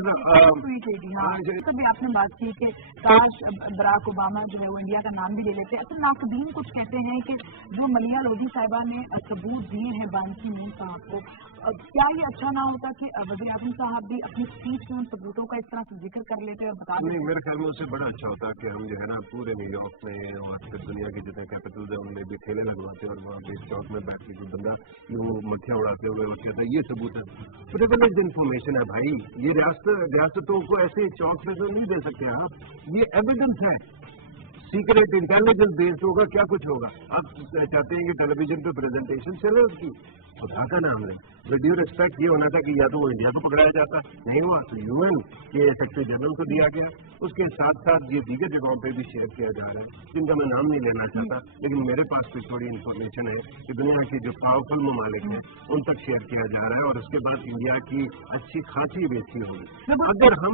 कभी आपने बात की कि काश बराक ओबामा जो है वो इंडिया का नाम भी ले लेते। असल नाकदीन कुछ कहते हैं कि जो मलिया लोधी साहिबा ने सबूत दिए हैं बान की मून साहब को, क्या ये अच्छा ना होता कि वज़ीर आज़म साहब भी अपनी स्पीच में उन सबूतों का इस तरह से जिक्र कर लेते और बता देते? मेरे ख्याल में उससे बड़ा अच्छा होता कि हम जो है ना पूरे न्यूयॉर्क में और फिर दुनिया के जितने कैपिटल्स हैं उनमें भी ठेले लगवाते और वहाँ पे चौक में बैठ के कोई बंदा वो मक्खियाँ उड़ाते हुए वो कहता है ये सबूत है। प्रिविलेज्ड इन्फॉर्मेशन है भाई, ये रियासतों को ऐसे चौक से तो नहीं दे सकते आप, ये एविडेंस है। सीक्रेट इंटेलिजेंस बेस्ड होगा, क्या कुछ होगा। आप चाहते हैं कि टेलीविजन पे प्रेजेंटेशन चले उसकी, खुदा का नाम है। विद ड्यू रिस्पेक्ट ये होना था कि या तो वो इंडिया को पकड़ाया जाता, नहीं हुआ तो यूएन के सेक्रेटरी जनरल को दिया गया। उसके साथ साथ ये दीगर जगहों पे भी शेयर किया जा रहा है, जिनका मैं नाम नहीं लेना चाहता, लेकिन मेरे पास भी थोड़ी इन्फॉर्मेशन है कि दुनिया के जो पावरफुल ममालिक हैं उन तक शेयर किया जा रहा है और उसके बाद इंडिया की अच्छी खासी बेइज्जती होगी। अगर हम